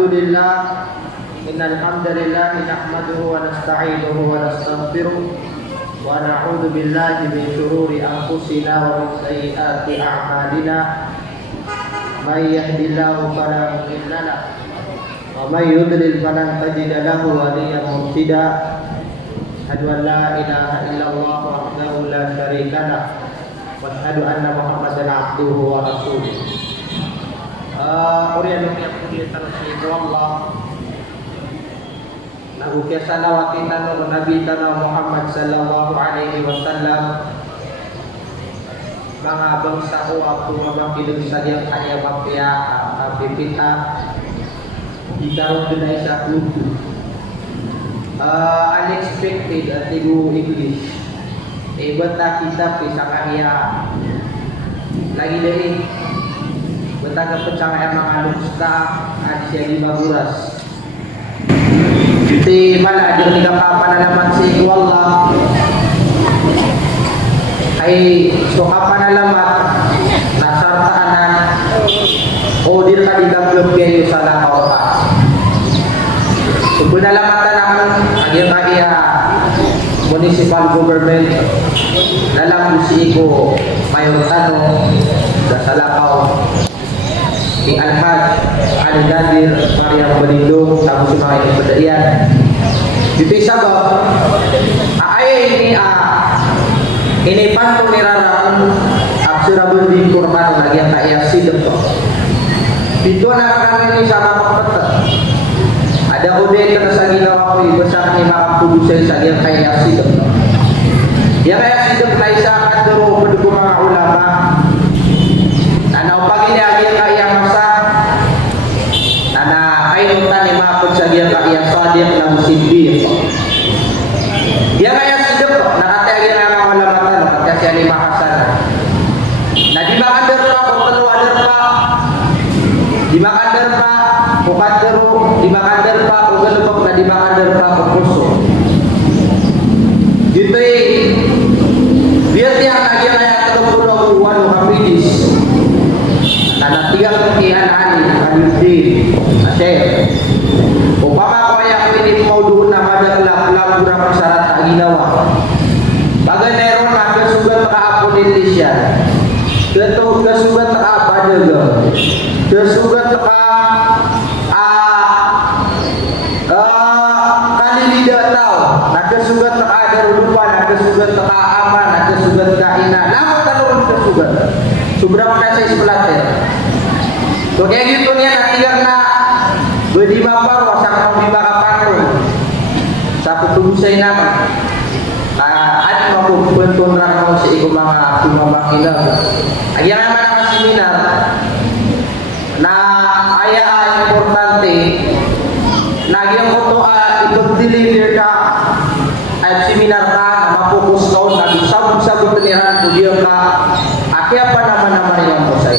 Alhamdulillah, innal hamdalillah nahmaduhu wa nasta'inuhu wa nastaghfiruh wa na'udzu billahi min shururi anfusina wa min sayyiati a'malina. May yahdihillahu fala mudilla lahu wa may yudlil falan tajida lahu waliyyan murshida. Asyhadu an la ilaha illallah wahdahu la syarika lah wa asyhadu anna Muhammadan abduhu wa rasuluh. Urian yang kulitan sa Allah nagukya salawati tanong Nabi tanong Muhammad sallallahu alaihi wasallam mga bangsa ko ako mabakilog sa diyang kanya mapya pipita ikaw doon ay sa kuto unexpected at tigo English bata kita sa kanya lagi dari bata kapag sa kanya mga luksta at siya di maguras di mana ada tiga panalaman si Allah ay suka panalamat nasartaanan o dir ka didaglog kayo sa lakaw pa so pinalamatan naman agyan kaya municipal government nalang si Igo mayor tanong sa lakaw di Al-Haj Al-Nadir Maryam Balindong sa mga ibadaian dito sabab ay ini pantong niraraan absurabun di Quran lagi yang kaya sidep dito nakakaroon ni sama kapatid ada udah kena sa ginawa ko ibasa ni makapulusan sa yang kaya sidep yang kaya sidep na isa kadro pendukung mga ulama pag ini kaya masa nana kainutan ni makapod sa yang kaya sadiq na musibir yang kaya sidep nakataya na mga malamatan kasi ani mahasan na di makandar pa kung taluadar pa di makandar pa kung kadaro di makandar pa kung galubak na di makandar pa kung puso dito biar tiang lagi kaya katapuro walo kapidis na tigang kian-ani kadipin asyik upama ko kaya pinip mo doon na madaglag kurang syarat tak ginawa bagai neron na kesugat kaapon Indonesia kesugat kaapa juga kesugat ka kali lidah tau na kesugat ka ada lupa na kesugat ka aman na kesugat ka ina lama talon kesugat sobrang nasa isplater so kayak gitu nih natigang na bedi mapar wasak mau dibakapan sa putubusay naman at mapupuntunran mo sa iko mga tumamakina ayan naman ang seminar na aya importante nagyang ko to ipag-deliver ka at seminar ka na mapokus ka na sabog-sabog taniran tudiyo ka akya pa naman yung posay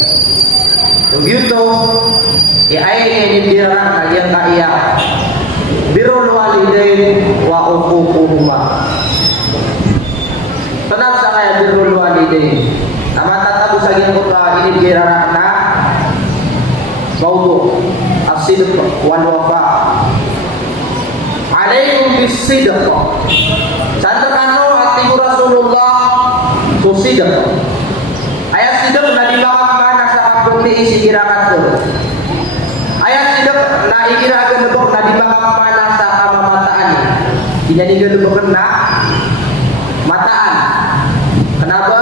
so yun ay ninidiran nagyang kaya birul walidain wa uququhuma tenang sa kaya birrul walidain na matatapos sa ginkuta inidiran na mawdu as-sidq wal wafa alaikum bis-sidq santakano ati Rasulullah so sidq ayat sidq na dibawat mana sa kapuni isigirakan ko ayat sidq na igirakan lebok na dibawat mana sa kamamataan kinyanigyan lebok na mataan kenapa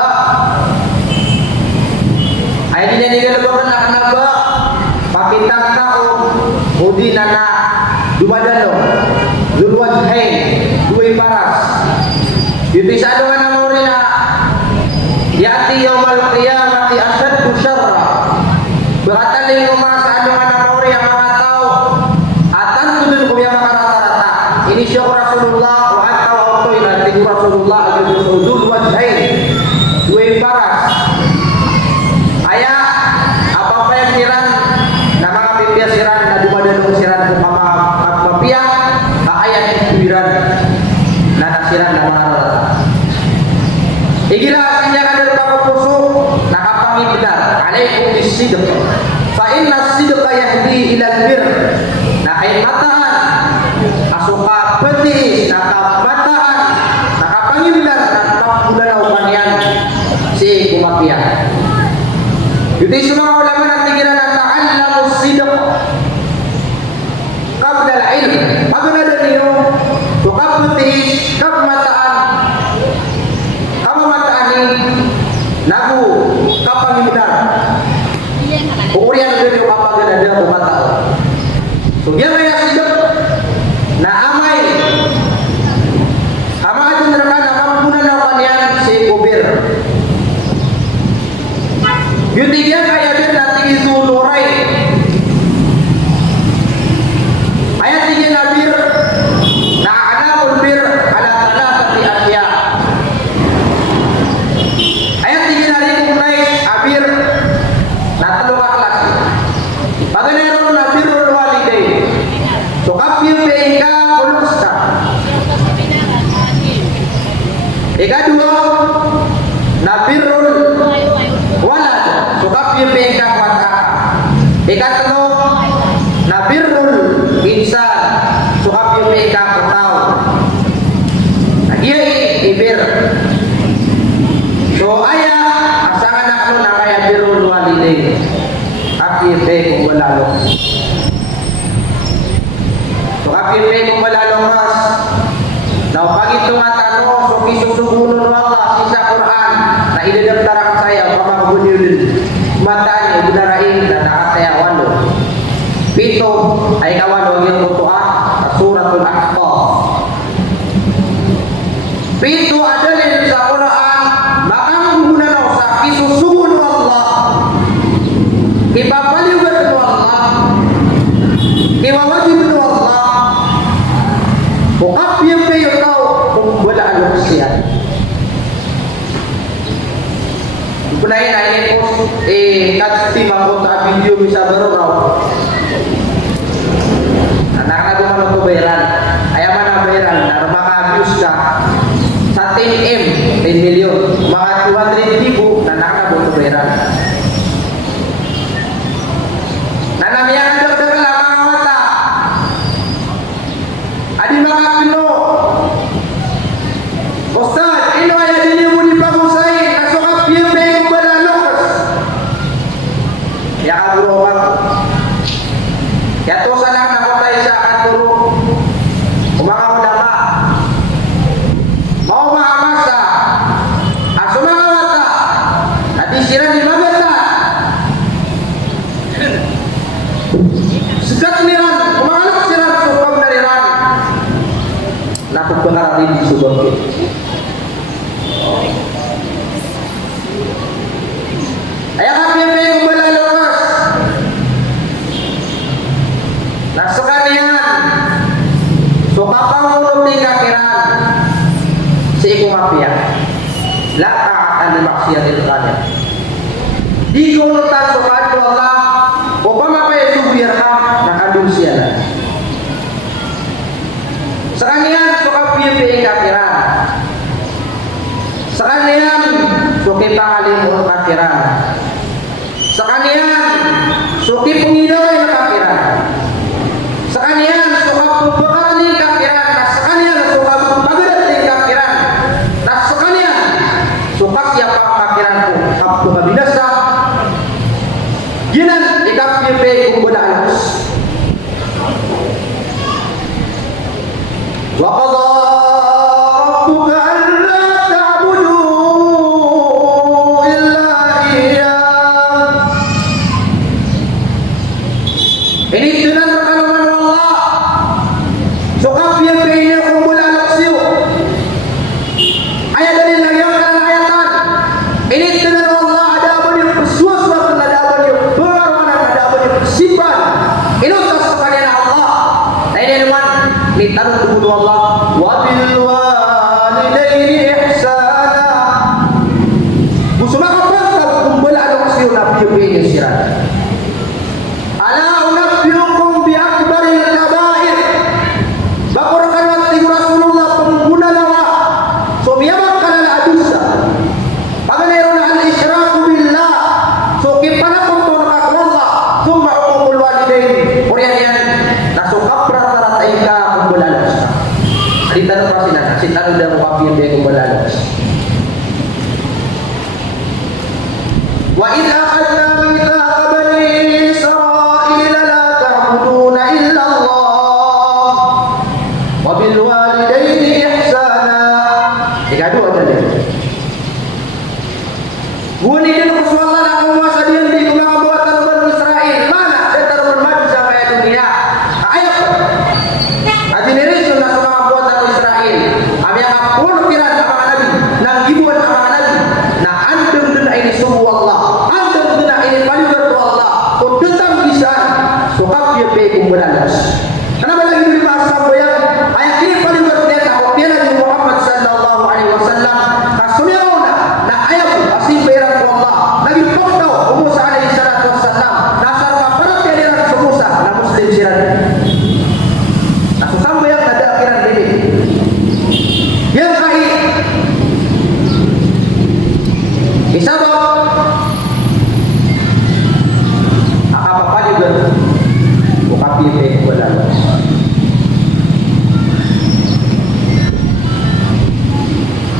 ayat kinyanigyan lebok na kenapa pakitang tao hudi nana dumadano lurwajhain duwe paras dipisado nga na mo rin na yati yawmal qiyamati asyaddu syarra berataling umasado nga na mo rin ang mga tao atan tudun ko yung mga rata-rata ini siya Rasulullah wa hatta wa utoy natin Rasulullah agad wajhain duwe paras aya apa-apa yang siran na mga pipiyasiran na dumadano siran kung mapapiyang ayat kubiran na nasiran na mga rata igila asinya kadal pakupuso nakapangit benar alaikum bis-sidq fa inna as-sidqa yahdi ila al-birr ay mataan, asuka petis, nakamataan, nakapangimdan, nakapulanaw kanian si kumapian. Yun yung mga ulama ng tigilan na ta'allamu sidq qabla al-ilm. Maganda niyo, suka petis, kamataan, kamamataan ni nagu kapangimdan. Ukurian din yung kapag na kumatao. So dia kaya sidok na amay. Ama atin na nakampunan na kanyan si Kubir. Yung tigyan kaya din natin ituluray. Ayat tigyan na bir na anamul bir ala talakati asya. Ayat tigyan na rin kumay abir na talong aklas. Paganaron na birul waliday. So kapil pe ika kulusta. Ikadua na birul walad. So kapil pe ika kwata. Ikatlo na birul insan. So kapil pe ika kutaw. Nagiya ibir. So aya asangan ako na kaya birul waliday. Kapil pe kung walalo. So kapil pe kung walalo mas. Now pag ito nga tanong, so kisusugunon mo Allah sa Quran na idadagtarang saya pamagunilin mata niya budarain na nakataya walo. Pito ay kawalo yung tutuan sa suratul Ahqaf. Pito adalin sa Quran makamgunan sa kisusugun mo Allah. Ipapaliwat mo Allah. Iwawajib mo Allah. Bukap yung kayo tao kung wala alok siya. Kunain na ini post kati mangkota video bisa berorau. Anak aku mana tu bayaran? Ayam mana bayaran? Narma abuse ka. Sa 10M, 10 million. Mga 200,000 na nakakabot bayaran. Nanamiyan ang doktor lang mga mata. Adi mga pino. Ustaz, ino ay adili mo di pagusay. Nasukap yung may balalokas. Ya kaburo ka. Kaya to sa lang nakutay sa katuro. Umaka mo dama. Mau maamasa. Asumaka wata. Adi sira di maganda. Sekat niran. Umakalok sira. Sukam na niran. Nakupunara rin di sudok. Ayah kami yang balalokas. Nasukanian. So kapang ulong di kakiran si iku mafia. Laka akan dimaksiatin kanya. Di kunutan sukadu Allah. Upama pa yung subirham nakadung siya. Sekalian suka pilih kafiran. Sekalian suki pangalim kafiran. Sekalian suki pengidoy kafiran. Sekalian suka pembekali kafiran. Sekalian suka pembagian kafiran. Sekalian suka siapa kafiran pun kaptu kabinasa. Jinan ikap pilih kumbuda alus. وَقَضَى رَبُّكَ أَلَّا تَعْبُدُوا إِلَّا إِيَّاهُ. Ini tunan perkalaman Allah. Sukap yang kaya kumpul anak siu. Ayat dari layangan ayatan. Ini tunan Allah ada apa dia bersuas-suas, ada apa dia berwarna, ada apa dia bersifat. Ini utas kepada Allah. Nah ini teman. Litan tubuh Allah wa bil walidaini ihsana. Busuma kapal kumpul adong siyo nabi yung sirat. Ala unabbiukum bi akbaril kabair. Bakor kanat ti Rasulullah pengguna lawa. So miyabak kanal adusa. Paganero na al isyraku billah. So kipana kuntu nakakawalla. Summa ukumul walidaini. Kuriyan yan. Nasukap ka kung balalos ka. Kita na pa sila, sintano daw mo kapiyembe kung balalos. Wa idh akhadna mithaqa bani Israil la ta'buduna illa Allah wa bil walidayni ihsana. Ikadua tadi. Guni din ko swalla na kung masa diyan di ko mga buhatan ng Bani Israel. Mana? Detar bermadu sa kaya dunia. Ayat ko. A generation na sa mga buhatan ng Israel. Kami ang puno piran ang mga nabi. Nang gibuan ang mga nabi. Na andam dun ay ni sumu Allah. Andam dun ay ni paliwar ko Allah. Kung detang bisa. Sukap dia pe kung balalas. Kenapa lagi di bahasa boyang? Ayat ini paliwar niya na kung piran ni Muhammad sallallahu alaihi wasallam. Kasunyaw na ayat ko. Asin bayran ko Allah. Lagi pagdaw. Musa alaihi salatu wassalam. Nasar maparat ya diran sa Musa. Na Muslim sirat. Nasusamba yang ada akhiran ini. Yang terakhir. Isabah. Apa-apa juga. Buka pilih balalas.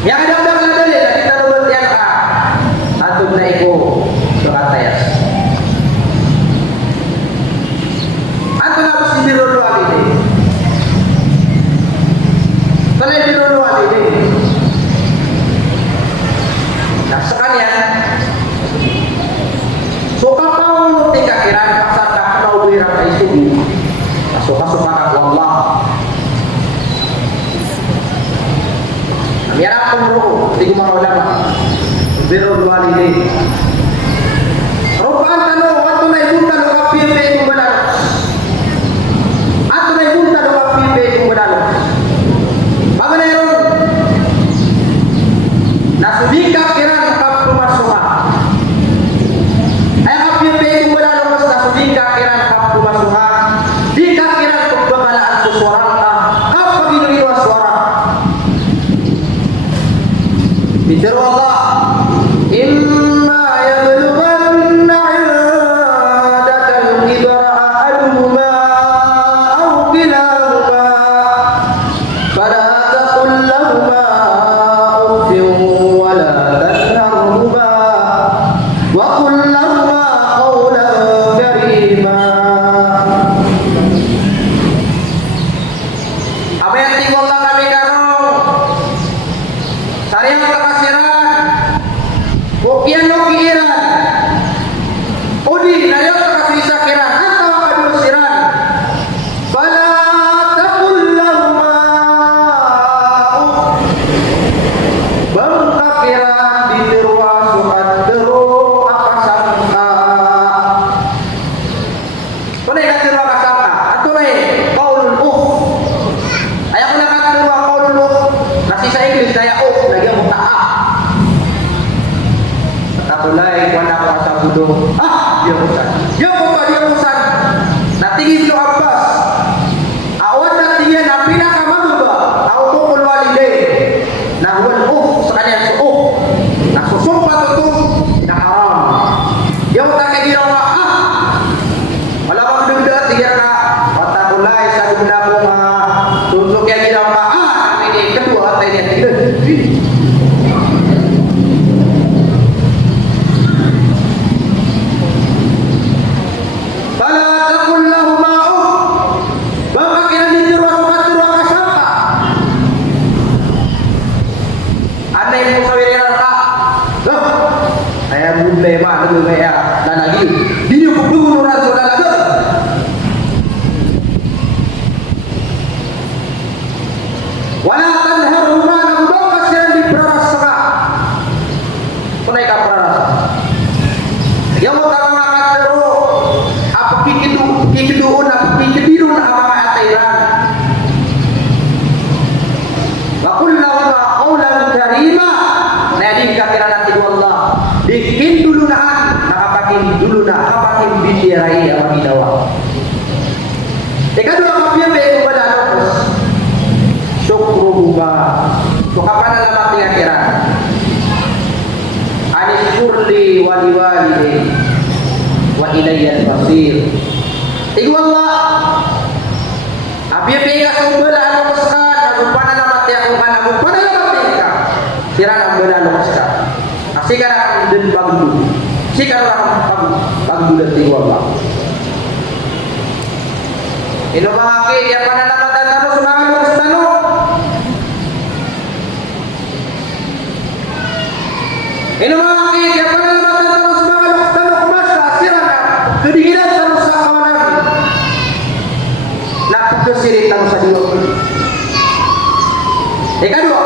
Yang ada udah deh. Kita nubut yang A. Atau na iko. Sukatayas. Atau na harus dirulu ini. Kalau dirulu ini. Nah sekalian. Suka tahu tiga kiraan pasar tak tahu wirang itu. Suka-suka Allah. Biar aku meruku, di kumar ulama. Birrul walidain. Rupaan tanu waktu na ibunta do kapiyembe kung balalos. Ato na ibunta do kapiyembe kung balalos. Paganayon. Nasubika kirang kapumasuha. Ay kapiyembe kung balalos nasubika kirang kapumasuha. Di ka kirang pagbabalaan ko suarang ka. Kapag inuiwa suara. Bicara Allah. Imma yablughanna 'indaka al-kibara ahaduhuma aw kilahuma fala taqul lahumā uffin wa la tanharhumā wa qul lahumā qawlan karīmā. Apa yang tinggal kami karo sariang kakasiran Kopian no kiran. Odi nayo kasih sakiran atau kadul siran. Fala taqul lahumā bangka kiran ditirwa sukat deru apa sangka. Tunai katirwa kasangka atau naik qaulul Ayah kena katirwa qaulul nasi sa English saya lagi ang muta'a. Takulay ko na ako sa budo. Dia Musa. Dia Musa. Natingin Ibnu Abbas. Awan natingin na pinakamaluba. Autukul walidain. Nahuan sa kanya su'uh. Nagsusumpa ito na haram. Yung takay ginawa, wala bang duda, tiga ka. Patakulay sa duda mo tuntuk yang ginawa, ini kedua tayo niya. Dan lagi dia bukan rasul lagi. Wala tanharhuma nagdokas yan di prarasa. Kunay ka prarasa. Yang mo ka mga katero, apa kikiduon na kikidiro na mga atayran. Wa qul lahum qawlan karima. Nadi kakiran natin Allah. Bikin dulu nakapakin dulu nakapakin bidirai awak dawa. Teka dua kapia be kepada Allah. Syukruhuma. So kapan alamat ni akhirat? Anisyurli wali walidayni wa ilayyal masir. Iku Allah. Apia be pagudu. Si karena pagudu dan tiwa bang. Ino mangaki dia pada nama tano sunang tano. Ino mangaki dia pada nama tano sunang tano kumasa sirana kedinginan terus kawanan. Nak kesirit tahu sadio. Kedua,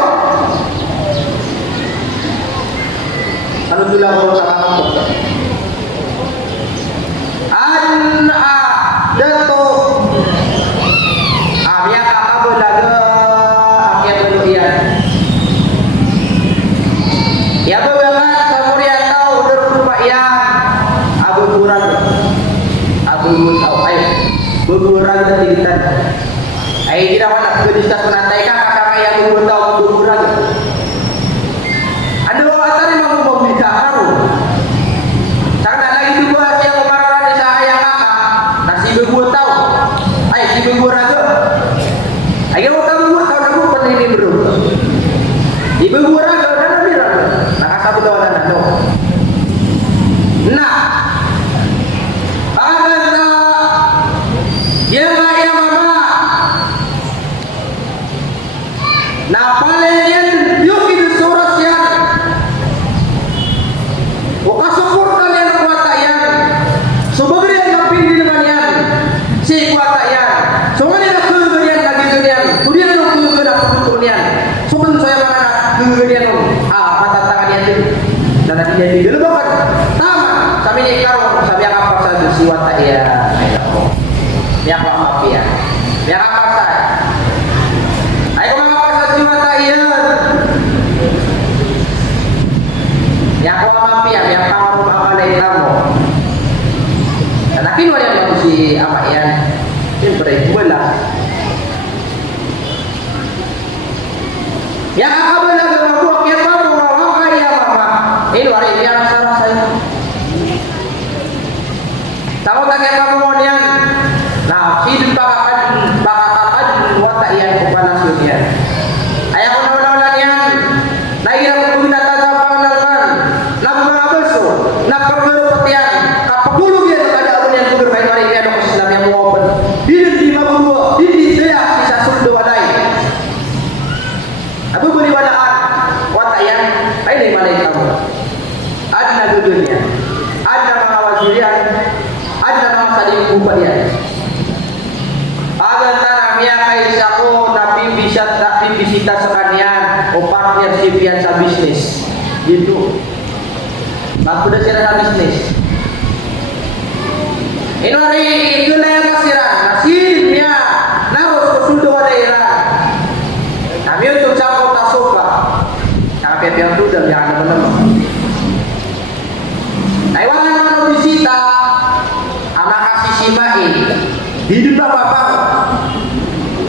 anu tulah kalau tak mampu. Dato Amia kakak belaga akhir duluian. Ya bebangan kemudian tahu berubah yang abu kurang tahu ayo berkurang ketinggian. Ayo tidak mana kedistas menantaikan kakak yang berkurang. Ada orang tadi mau membeli karu. Karena lagi juga siapa kemarin desa ayah kakak nasi berbuat tahu. Ayo si berbuat aja. Ayo kita berbuat tahu aku pernah ini bro. Di berbuat aja dan nabi raga. Nak asal tahu dan nado. Nah, agaknya dia kaya mama. Nah, paling yuk itu surat yang wakasupur kalian kuatayan sebagai yang pilih dengan yang si kuatayan soalnya kegerian lagi kegerian kemudian kegerian kegerian sebelum saya mana kegerian mata tangan yang itu dan nanti jadi dilebakan taman sampai ini karo sampai yang apa saja si kuatayan yang apa ya yang apa saja ayo apa saja si kuatayan yang kau apa ya yang kamu apa dari kamu dan akhirnya yang baru si apa ya ini beribulah yang apa bela dengan buah yang kamu mau kaya mama ini hari ini rasa itu tahu tak yang kamu mau nian nah hidup bakakan watak yang kepanas dunia ayah undang-undang yang lagi aku guna tata pandangan nak mengabesu nak pergerupatian kapagulu dia ada abun yang berbaik mari dia dok Islam yang mau open hidup di mabudua di dia bisa surdo wadai aku beri wadaan watak yang ini malai kamu ada dunia ada mengawasirian ada nama saling kupadian agar tanamnya kaisaku tapi bisita sekalian partnership yang sa bisnis gitu aku dah sirah bisnis ini hari itu lah yang kasiran nasibnya narus kesudo daerah kami untuk campur tasoka kami yang sudah yang ada menemui Taiwan yang bisita anak kasih simai hidup apa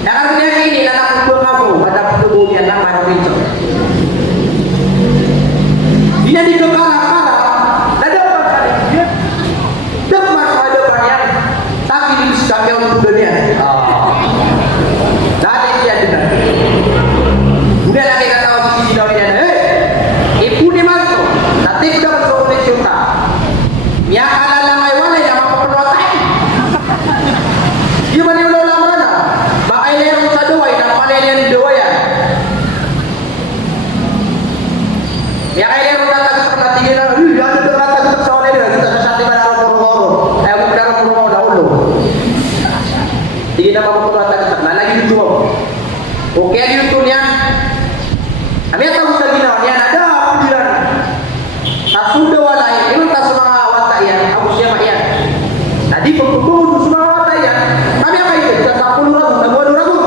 yang artinya ini anak kubur kamu pada kemudian nama Rinco dia di kepala-kepala ada apa kali dia demas ada banyak tapi di kami untuk dunia tadi dia dengar kemudian lagi kata orang di sini ibu ni masuk nanti sudah masuk ke syurga ya kalau lamai wala yang apa penuatan dia mana ulang mana makanya yang usah doa dan paling yang doa ya ya kayak yang udah tak pernah tinggal ya ada kata kita soalnya dia kita sesati pada orang-orang aku pada orang-orang dahulu tinggal apa penuatan kita nah lagi dijual oke di dunia kami tahu sudah gina yang ada pikiran tak sudah walai memang tak semua watak ya aku siapa ya tadi pembunuh semua watak ya kami apa itu kita tak puluh ragu tak boleh ragu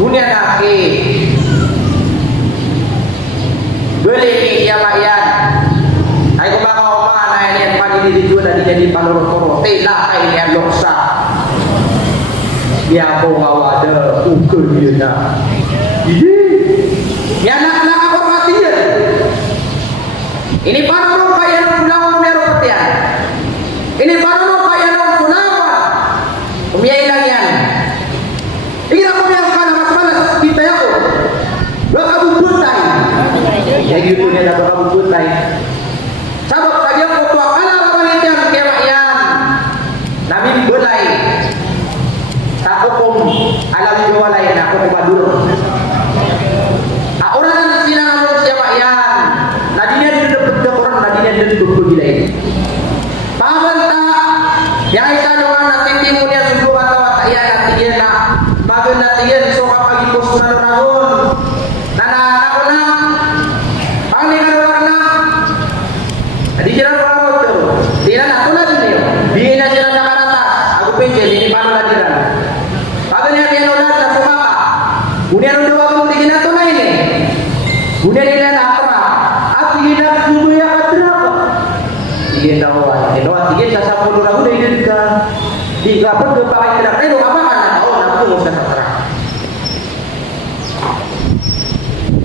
dunia kaki beli siapa ya ayo bangau mana ini yang pagi di jual dan jadi palur-palur tidak ini yang doksa dia bawa ada ukur dia nak ya anak-anak apa mati ya ini panon kaya nang pulang mero petian ini panon kaya nang punawa umiyai lang yan ini ako yang kana mas malas kita yako baka bubutay ya gitu niya na baka bubutay sabab kaya hukum alam jualai na ako kumadur. Orang yang sinangan siapa yan, nadinya duduk orang nadinya duduk gilai. Paman ta, yang isa nungan natin timunya subuh atau ya natin na bago natin so kapag ipos na ragon, nananaon na, pangingan orang na, di sila ragon tu, di na nato na din yun, di na sila nakaratas, ako pensil, ini paano na diran. Bago niya pinulat na sumaka, unian ang dua kong tigin na to na ini, unian nila na para, at tigin na sumuya ka trapa. Tigin na ko, tigin sa 10 ragon na idin ka, di ka pag pakai tidak, pero apa ka na, naku sa satra.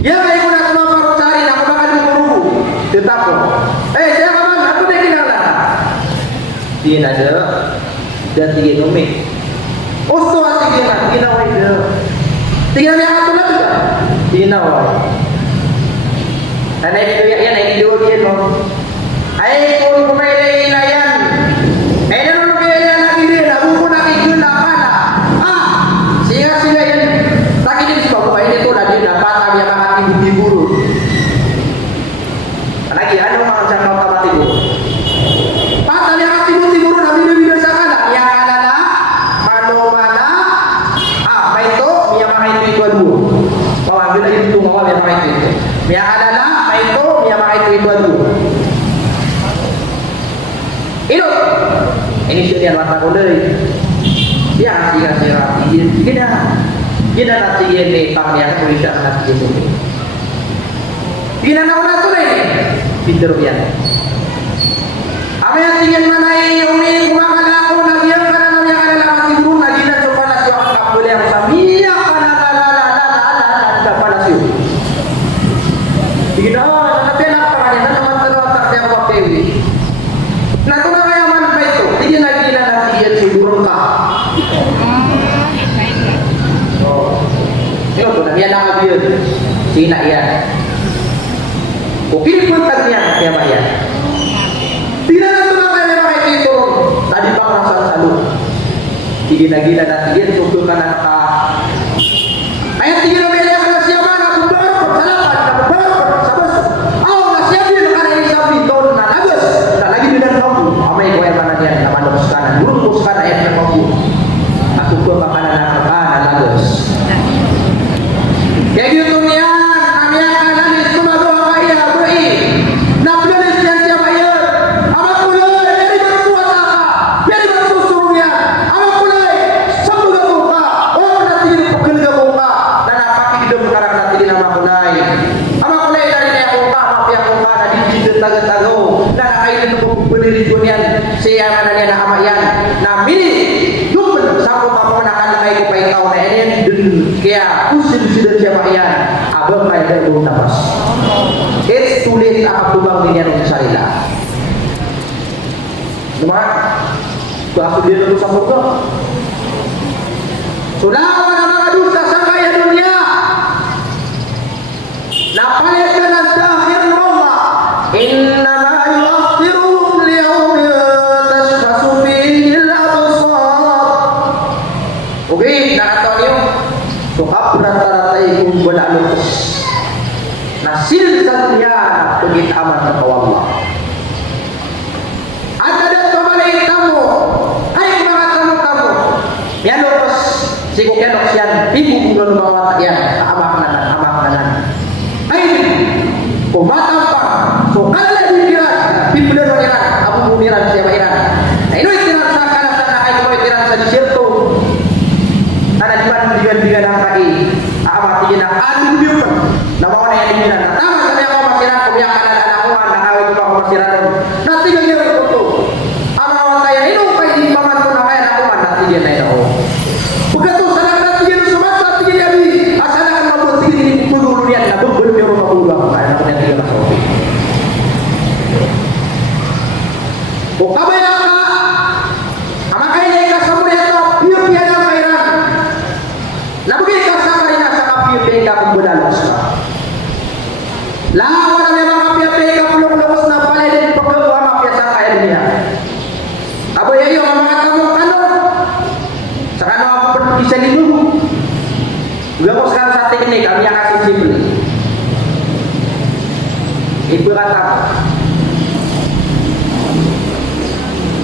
Ya kayak ko na kumaparo cari na kumakan ng guru, tetapo. Saya kaman, aku na kinala. Tigin na siya, dan tigin umik. Usto at tigin na, ginaway siya. Tigin na niya ka tulad ka, ginaway. Nanay ko yan, ay iluwag yan mo. Ay, kung kumailay na yan, ay naman kaya lagi din, nabuko na kikil na pana. Siya yan, takinin si babuhay nito na din, napatang yung mga hindi guru. Lagi, ano mga siyang nautamati ko? Patang yung mga siguro na binibigay sa kanan, yung kalala, manomana, may ito, may mga ito ito adu. Mawag, bila ito mawag, may mga ito. May kalala, may ito, may mga ito ito adu. Ino, ini sudah mata kulai. Ya, sih rapi. Gina nanti ini pakaian tulisan nanti itu. Gina nak tu lagi. Pintar ya. Apa yang tinggal mana ini kumakan aku lagi yang karena yang ada dalam tidur lagi dan coba nasi orang tak boleh yang samia karena la panasio. Gina nanti nak pakaian teman terletak yang pakai ini. Nah, tu nak yang mana itu? Dia lagi nanti yang tidur ka. Yo tu nak yang nak biar Cina ya. Okey pun tak yang dia bayar. Tidak ada tu nak yang pakai itu. Tadi pak rasa selalu. Gila nanti dia cukup kan ka. Ayat 3 yang ada siapa nak berber, salapan nak berber, sabar. Nak siap dia nak ada sapi tahun nak nagas. Tak lagi dengan kamu. Amai kau yang mana dia nama nos kanan. Burung pos kanan ayat yang kamu. Aku kau makanan nak kanan nagas. Kayak gitu nih ya, kami akan itu madu apa ya beri. Nak beli siapa ya? Amat kulai dari berpuasa, dari bersusunya. Amat kulai sambil berbuka. Oh nanti ini pegel berbuka. Dan apa hidup sekarang nanti di nama kulai. Amat kulai dari yang buka, mafia buka dari di tago. Dan apa ini untuk beli dunia. Saya mana dia nak amayan. Nah ini dukun sampai apa menakan lagi kupai tahu na ini. Kaya usil siapa yan abang may ada belum nafas. It's too late ang tubang din yan ng sarila. Diba? Kaso din ito sa mundo. Sulawan ang mga dusa sa kaya dunia. Napalit ka ng dahil ng Allah. Innama yuakhiruhum liyawmin tashkhasu fihi al-absar. Okay, nakataon niyo. Tukap rata-rata itu wala lupus. Nasil satya pagit amat ng Allah. At ada tumalay tamu. Ay mga tamu-tamu. Yan lupus. Sigok yan oksyan. Ibu bulan bawat yan. Amak nanan. Ay kumatang pa. So kala dikiran. Pipulan mo niran. Abu bumiran siya mairan. Nah ino itiran sa kanasan na kayo mo itiran sa disyerto. Ada di mana dia nangkai amat dia nak adu dia nama orang yang dibilang nama kami aku masiran kami akan ada nakuan nak kawin juga aku masiran nanti dia itu ama orang kaya ini upai di paman pun nak kaya nakuan nanti dia naik tahu begitu salah nanti dia semua nanti dia di asal akan membuat tinggi di dulu dia nak belum dia rumah ulang kaya nak nanti dia nak bukan ya ama kaya yang kamu dia tahu dia na begini kasama ina sa kapiyapega kung budalos ka. Lawa na may mga kapiyapega pulong-lungos na pala din pagkawa mapya sa kaya niya. Abo yayo, mga tamong tanong. Sa kano ako bisa dulu. Gua mau sekarang satu teknik kami yang kasih simpel. Ibu kata,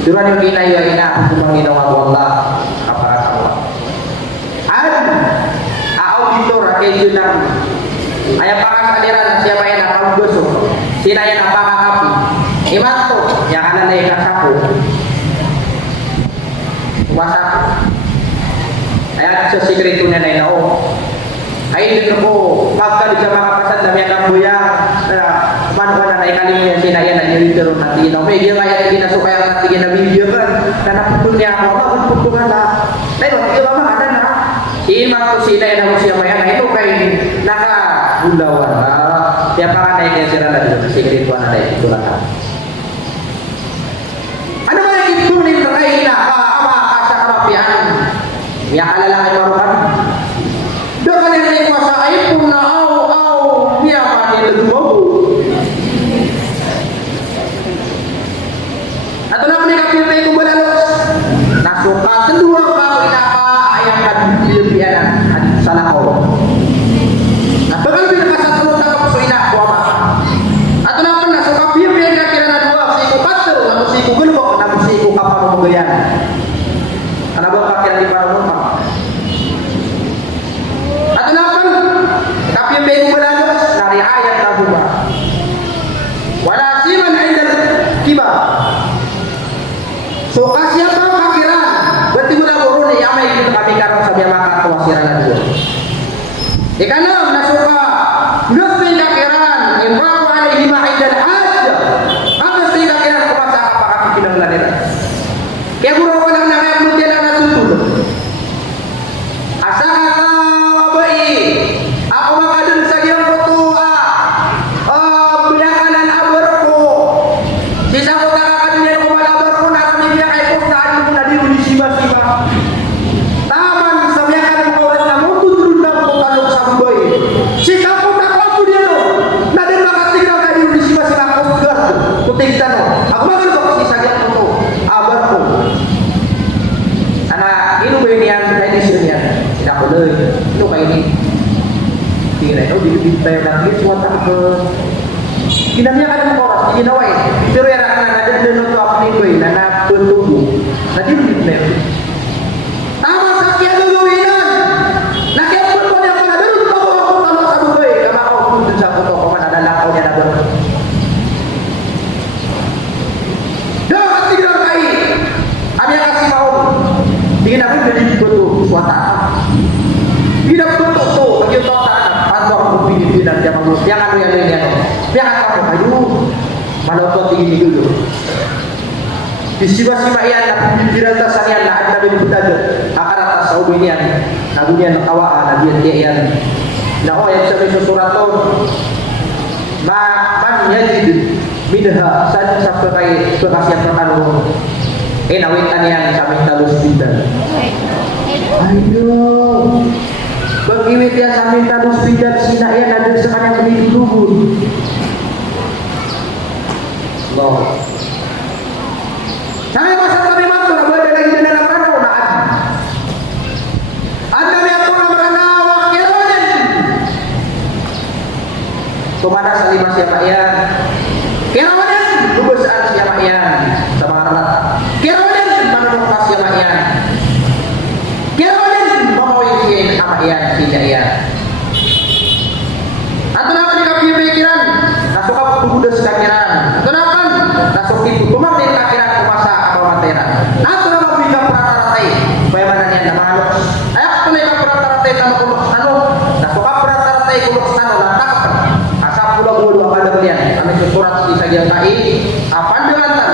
Tuhan yang ina ya ina hukumang ina wa Allah apa kamu? Au itu rakyat junang. Ayah pakas adiran siapa yang nakal gosok, sina yang napaka kapi. Imanto yang kanan naik kasaku. Wasaku. Ayah sesikri itu nenek nao. Ayah itu ko maka di jamaah kapasan dami yang buyang. Mana naik kali yang sina yang nanti turun nanti. Nao media kayak kita supaya nanti kita video kan. Karena putunya Allah putungan lah. Tapi waktu itu lama ada nak. Imanto sina yang siapa yang itu kayak naka bundawan lah. Siapa kan naik yang sina lagi sesikri itu anak itu lah. Ano ba yung tunay na kaina apa sa karapian? Yang alalaki marukan. Doon ka nila yung sa ipon na au niya manila dumago. Ato na ni kapilay ko balalos. Nasuka kedua ka inapa ayang kadilian sa lakaw. Ato kan pinakasatulog sa kapusoina ko ama. Ato na man nasuka pilay ka kira na dua si ko patro na si ko gulbo na si ko kapamagayan. Ano ba pakyan di para mo? Ato na man kapilay ko balalos dari ayat na buba. Wala siman indal kiba. So kasih apa pakiran? Berarti mula urun ni amai kita kami karang sabi maka kawasiran na dua. Ikanam nasuka nufin kakiran imraw alaihi ma'idal hajj. Apa sih kakiran kumasa apa kami pinanglanira? Kaya guru ko lang na kaya mutin na natutulog. Asa kata wabai ako makadun sa giyang kutua binakanan abar ko. Sisa ko takakadunyan ko malabar ko na kami biya kay ko saan ko na diyo ni siba-siba. Taman sa biyakan ko oras na mo tutulog na ko talog sa buhay. Sisa ko takwa ko diyo na din makatignan ka diyo ni siba-siba ko sugar. Kuting tanong. Ako magano ba kasi sa giyang ko to? Abar ko. Anak, ino ba yun yan? Tradition yan. Tidak boleh. Ino ba ini? Tingnan ito, dibintay lang. Ito, wata ako. Ginamya ka ng oras, ginawa eh. Pero yan ang nanadadano to ako nito eh, na natutubo. Nadibintay. Tama sa kaya luluwinan! Nakiapon ko niya pala, ganun pa ko ako tama sa buhay. Kama ako kung sa puto ko, manadalakaw niya na doon. Doon, at tignan kayo. Kami ang kasi maon. Tingin ako yung dito to, suwata. Tidak tutup to, bagi yung tawag na paano ako pinipinan siya magus. Yang ano yan yan. Yang ako kayo, malautot tingin dulu. Disiba-siba yan, napipiliran ta sa yan, lahat na binibutaga. Akarata sa ubi niyan, nago niyan nakawaan, nabiyan yan. Nako, yan sa may susuraton. Man yajid minha sa pagkasya perkano. Nawitan yan sa aming talus bidan. Ayo, pag-iwit yan sa aming talus bidan, sina yan na sa kanyang pinilubun. Lord. Sampai masa kami mantu na buat lagi na lang rano na adi. Anda may ako na maranawa kironin. Tumana sa lima siapa yan. Kironin, lubusaan siapa yan sa mga rata. Kironin, manunungkas siapa yan. Kironin, mamawin siya ama yan, siya yan. Ato na ni kapi pikiran, nasuka pugudas kakiran. Ato na kan, nasuk ibu kumatin kakiran kumasa kapamatera. Ato na magbika prataratai, kaya manan yan na mahalok. Ay ako na yung prataratai na makulok ano, nasuka prataratai kulok ano, lantak. Asa pulang-ulo ang kadang yan. Kami susurat sa isang kai, pandangan.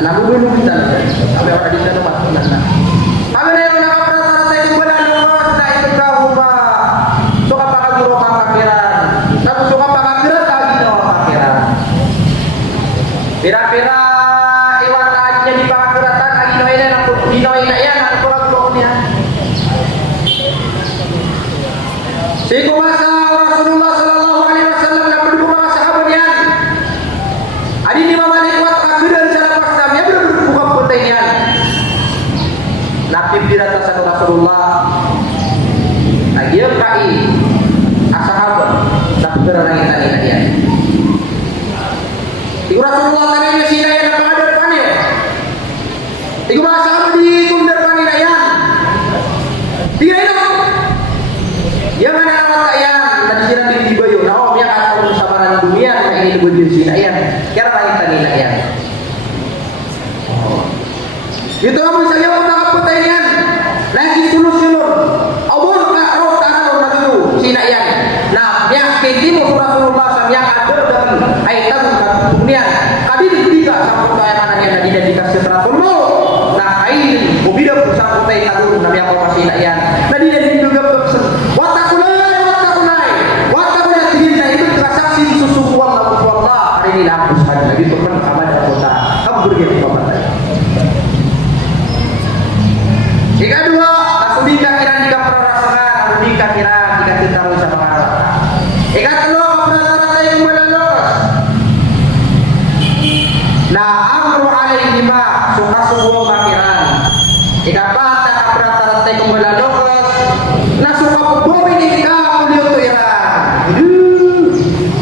Anak bulu kita, kami orang di sana mas. Kami na yung nakaprataratai kung wala naman na ito ka huma. Suka pa kaguro kang kakiran. Tapos suka pa kakiran, kagi na ang kakiran. Pira-pira, iwan na niya di pakakiratan, kagi na yan, ang kurang-kurang niya. Siku masa Rasulullah sallallahu alaihi wasallam na pendukung mga sahabat yan. Adi ni mamalik wat kakiran sa lapas namin, ya benar-benar buka penting yan. Napipiratan sa Rasulullah Ia kai ashabat tak berang tani dia. Iku Rasulullah tanya sina yang apa ada depannya. Iku ashabat di tundar pani daya. Tiga itu. Ya mana awak yang tadi sirang di bayu. Nah, dia akan sabaran dunia nah ini bujur sina yang. Kira langit tani daya. Itu misalnya orang apa tanya lagi sulur-sulur abur ka roh tanah nagu sinayan nah yang ketimu Rasulullah SAW yang ada dalam ayat dunia kadi tiga sampai kaya mana yang tadi dan dikasih teratur nah ain ubida bersama tay tahu nabi apa sinayan tadi dan juga watakunai itu transaksi susu Allah hari ini hapus hari lagi teman sama dan kota kabur dia bapak. Jika dua, langsung dikira jika perasaan, lalu dikira jika kita harus sama karat. Jika kedua, perasaan yang melalui. Nah, amru alaihi ma suka sebuah makiran. Jika patah perasaan yang melalui, nah suka bobi nikah mulia tu ira.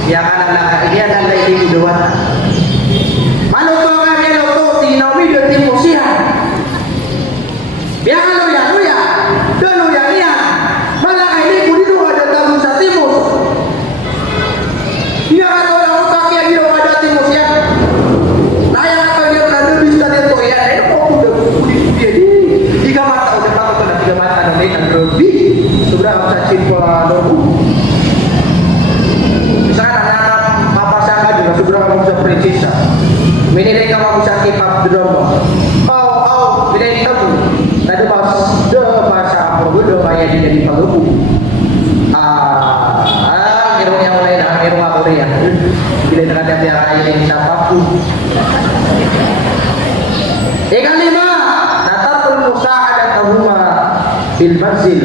Ya kan anak dia dan lagi dua. Malu tu kan dia tu tinawi dia timosian. Biar lu ya, dulu ya dia, malah ini budi lu ada tamu satimus. Dia kata orang kaki yang dia ada timus ya. Nah yang kata dia berada bisa dia tu ya, dia kok udah budi dia di tiga mata udah tahu kena tiga mata nanti kan lebih sudah bisa cipta dulu. Misalkan anak-anak papa sangka juga sudah kamu bisa prinsesa. Ini mereka kamu bisa kipap drama. Oh, bila itu tadi pas bahasa apa gue kayak di Palubu hero yang mulai dah hero apa ya bila terhadap dia air yang siapa pun yang lima natarul musa'adat tahuma bil manzil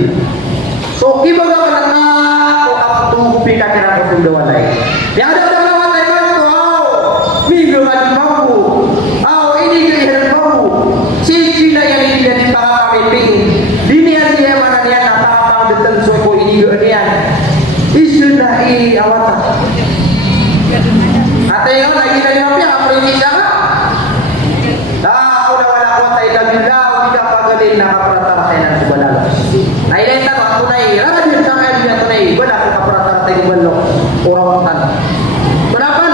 soki baga kanaka ko abtu pika kira ko sudah walai yang ada lewat lebar tu minggu lagi mampu ini dia mampu si yang tidak dipahami dunia dia mana dia apa betul suku ini dia istilahnya awak atau lagi dari apa apa ini siapa dah udah wala kuat illa billah tidak pagalin nak peratar saya subhanallah nah ini tak waktu naik rajin sampai dia naik benar ke peratar saya belum orang tan kenapa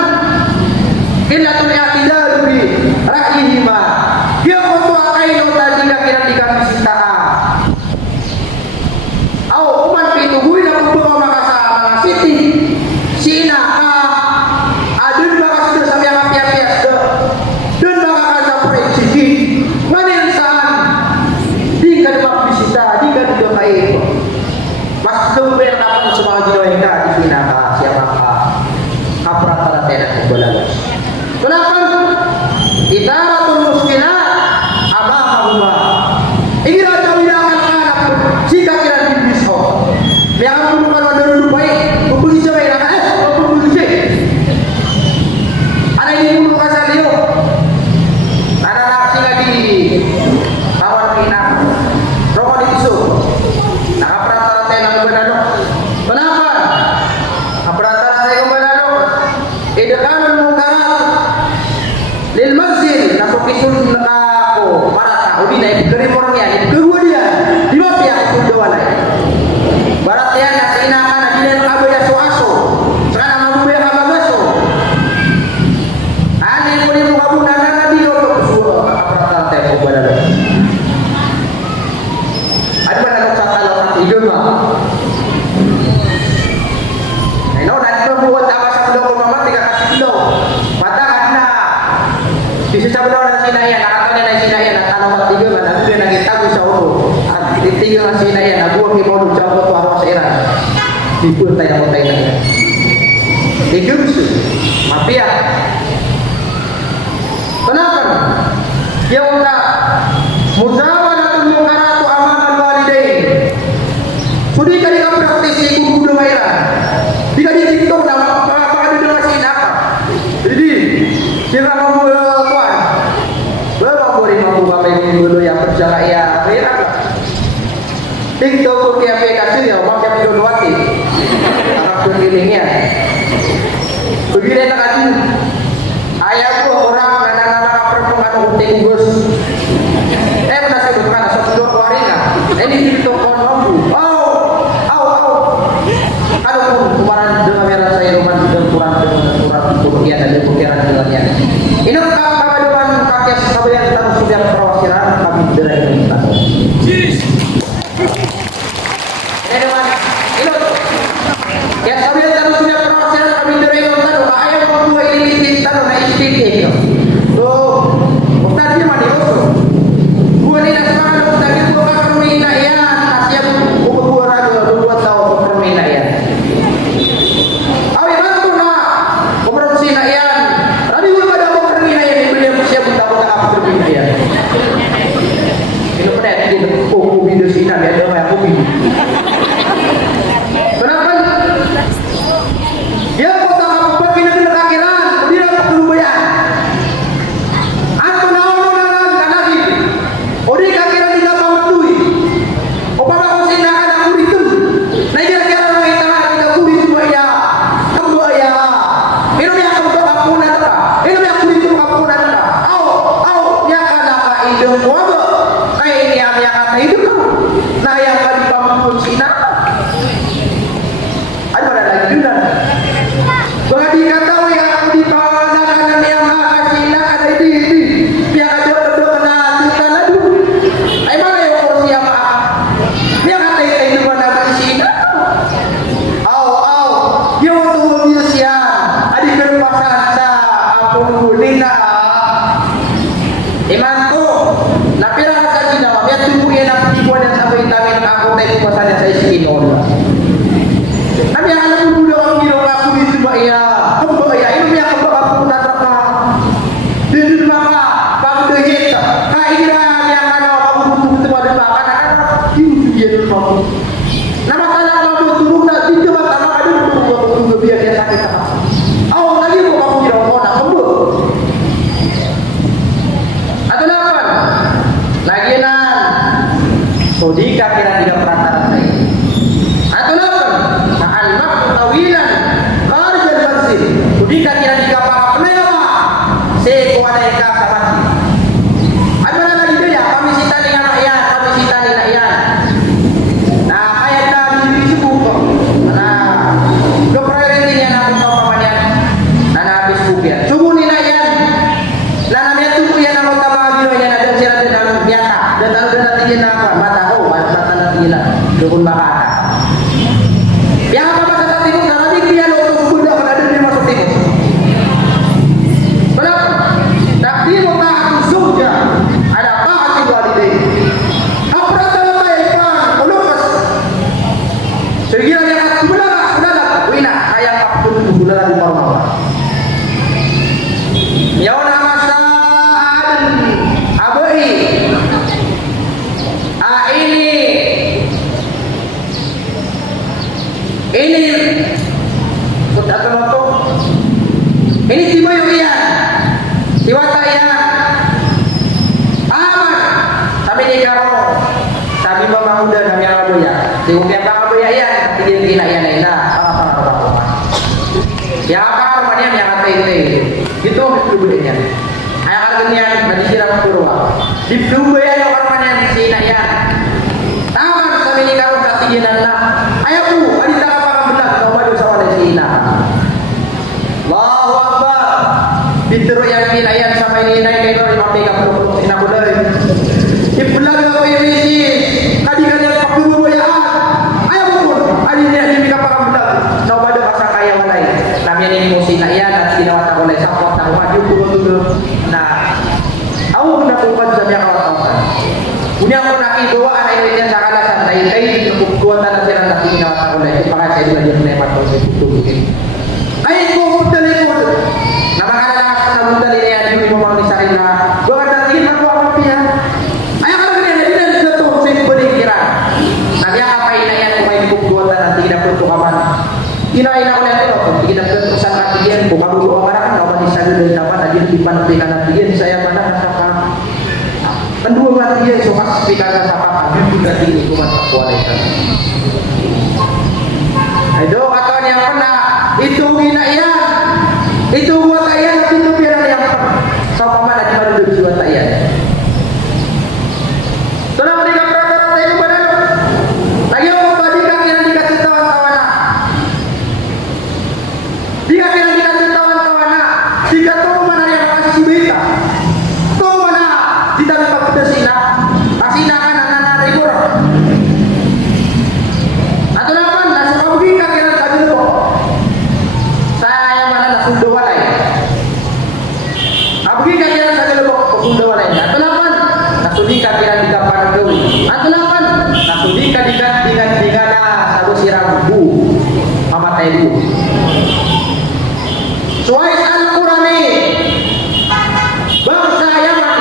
kita tu yang tidak lebih rahimah dia untuk akai nota jika kira dikasih sita umat itu gue nak berdoa makasa makasiti sina adun makasa sampai api-api dan makasa presidi mana yang saan jika dapat disita jika tidak baik mas tumbe akan semua jiwa yang di sina siapa apa rata tidak kebalagas kenapa kita ratul muskina amamahuma ini raja wilayah anak jika kira yang aku bukan ada dulu baik, membeli siapa yang nak membeli siapa? Ada yang dulu kasar dia, ada nasi lagi, kawan kita, rokok di tisu, nak perantara saya nak berado, kenapa? Perantara saya berado, idhkan mukarat, lil masjid, nak kisun nak marah, udah naik kerim orangnya, kedua dia, di mana dia sudah walai. Barat ya nasina kana dile kabe ya soaso. Sekarang mau beli apa baso? Ane ko ni mo kabuna na di ko suo apa ta ko bala. Ada mana sa talo tiga ma. Ai no nanti mo buat apa sa do ko mama tiga kasih kilo. Mata kana. Bisa sabar na sina ya nakatanya na sina ya nakano tiga man ang pinagita ko sa ulo. At tiga sina ya nabuo ki mo do Dipun tayo tayo na. Ejus, mafia. Kenapa? Dia udah muzawalatul munkaratu amamal walidain. Sudi kali ka praktisi ibu udah mayran. Tidak dicipto na apa dengan sin apa. Jadi, kita mau kuat. Berapa boleh mampu bapak ibu dulu yang berjalan ya, mayran. TikTok ukur ke aplikasi ya, uang yang diluati. Anak pemilihnya. Begini nak adu. Ayahku orang anak-anak perempuan hunting bus. Pernah saya bukan satu waringa. Ini itu konombu. Kalau kemarin dengan merah saya rumah dengan kurang kemudian ada pikiran dengannya. Ini kakak depan kakek sahabat yang sudah perwakilan kami dari kita. Ini depan ini ya sahabat yang sudah perwakilan kami dari kita. Ayah mau dua ini kita na istiqomah. Tuh, bukan dia mandi oso. Gua ni nak semangat tadi gua kan permainan ya, siap gua ragu 2 tahun permainan ya. Kenapa? Dia kota kabupaten kena akhiran, dia perlu bayar. Aku naon lagi. Odi akhiran di dalam duit. Opama ko sinakan ang urito. Naigara-gara mo itahan ang kulit mo ya. Kamu ya. Pero may ako kapuna ta. Pero may ako dito kapuna ta. Aw, ya kana ka idong mo ba? Kay niya ka idong ka. Na yang ka di pamulong sina. Ano na lagi yun na? Mga di kataw ya ako di pawanakan niya makasina kada di. Biya ka do na kita na do. Ay mga yung kursiya maaka. Biya ka tayo naman na sina. Aw. Yung tungkol niyo siya. Adi kerpasan sa apong kuning na. Iman ko. Napira ka sa ginawa. Biya tungkol yan ang tipuan yan sa vitamin ako tayo kumasan yan sa iskinon. Nabi alam mo dulu ang ginawa ako dito ba iya? Kung ba iya? Ino biya ka ba ako natrap na? Dito maka pagdehit. Kain na biya ka na pagbubuto mo din ba? Kana-kana. Dito yan mo. Namakala mo tulong na dito ba tama ka dito tulong biya kaya sakit ka. Aw, lagi mo ako ginawa ko na kumbo. Atau lapan? Lagi na. So di ka kira tiga perantara saya. Atau lapan? Al-mak tawilan kharjal masjid. Kudika kira tiga para penewa. Se ko ada ka sa masjid. Ano na lagi dia? Kami sita ni anak yan, kami sita ni na yan. Na kaya na hindi subuko. Na do priority niya na kung pamanyan. Na nabis bukyan. Subo ni na yan. Na namin tubo yan ang magtabagino yan na doon sila din ang biyata. Doon ang doon natin yan na mata ko. Mata natin nila. Doon makata. Yang apa kata timur nanti dia untuk sudah pada diri masuk timur. Kenapa? Tapi maka surga ada taat walidain. Apa dalam ayat ulukas. Sekiranya yang sudah wina ayat 40 bulan di rumah. Yauna masa'al abai. Ini sudah kelompok. Ini si Boyo iya, si Wata iya, aman. Tapi di karo, tapi mama muda kami abu ya. Si Upian kamu ya iya, tapi dia gila ya nena. Ya apa namanya yang kata itu? Gitu budenya. Ayah kalgenian dari sirap purwa. Di dua ya orang mana si Naya. Taman kami di karo kati jenana. Ayahku, adita Allahu Akbar. Diteruk yang wilayah sama ini naik kalau 5 mega per ina boleh. Iblaga ko imisi. Kadi kanya pakuru ya. Ayo pun. Adi ni adi mika pakam belag. Coba do pasang kaya walay. Kami ini musi na iya dan sinawata oleh sapot na maju kulo. Nah. Aku kena kuat sampai kawan-kawan. Punya aku nak bawa anak Indonesia sakalasan dai kekuatan nasional nak sinawata oleh. Pakai saya belajar menemat itu. Ay ko telepon. Napakala sa mundo niya di mo mga nisari na. Gawad natin ako ang piya. Ay ako rin na dito sa pagkikiran. Nagyakap ay na yan kung may pagkuwatan at tinapot ko kaman. Kinain ako na ito. Tinapot ko sa katiyan. Bumagulo ang arakan. Kawan nisari din naman. Nagyan tipan at tingnan at tingin. Saya mana kasapa. Pendua matiyan. So kaspi ka sa papan. Habib pun berarti hukuman kualitas. Itu kawan yang pernah itu ginaian, itu buat ayat tapi itu biar yang sama mana di mana duduk buat ayat. Sudah berikan perkara ini pada lagi orang tadi kami yang dikasih kawan-kawan. Dia kira dikasih kawan-kawan. Jika tahu mana yang kasih berita, tahu mana kita dapat pedesina, kasih kan anak-anak rekor. Atau apa? Nasi kamu kira tadi tu. Saya yang mana nasi dua lain. Abu kira saya lebok dua lain. Atau apa? Nasi kira di kapan dulu. Atau apa? Nasi dengan satu siram bu, amat ibu. Suai Al-Qurani bangsa Yaman.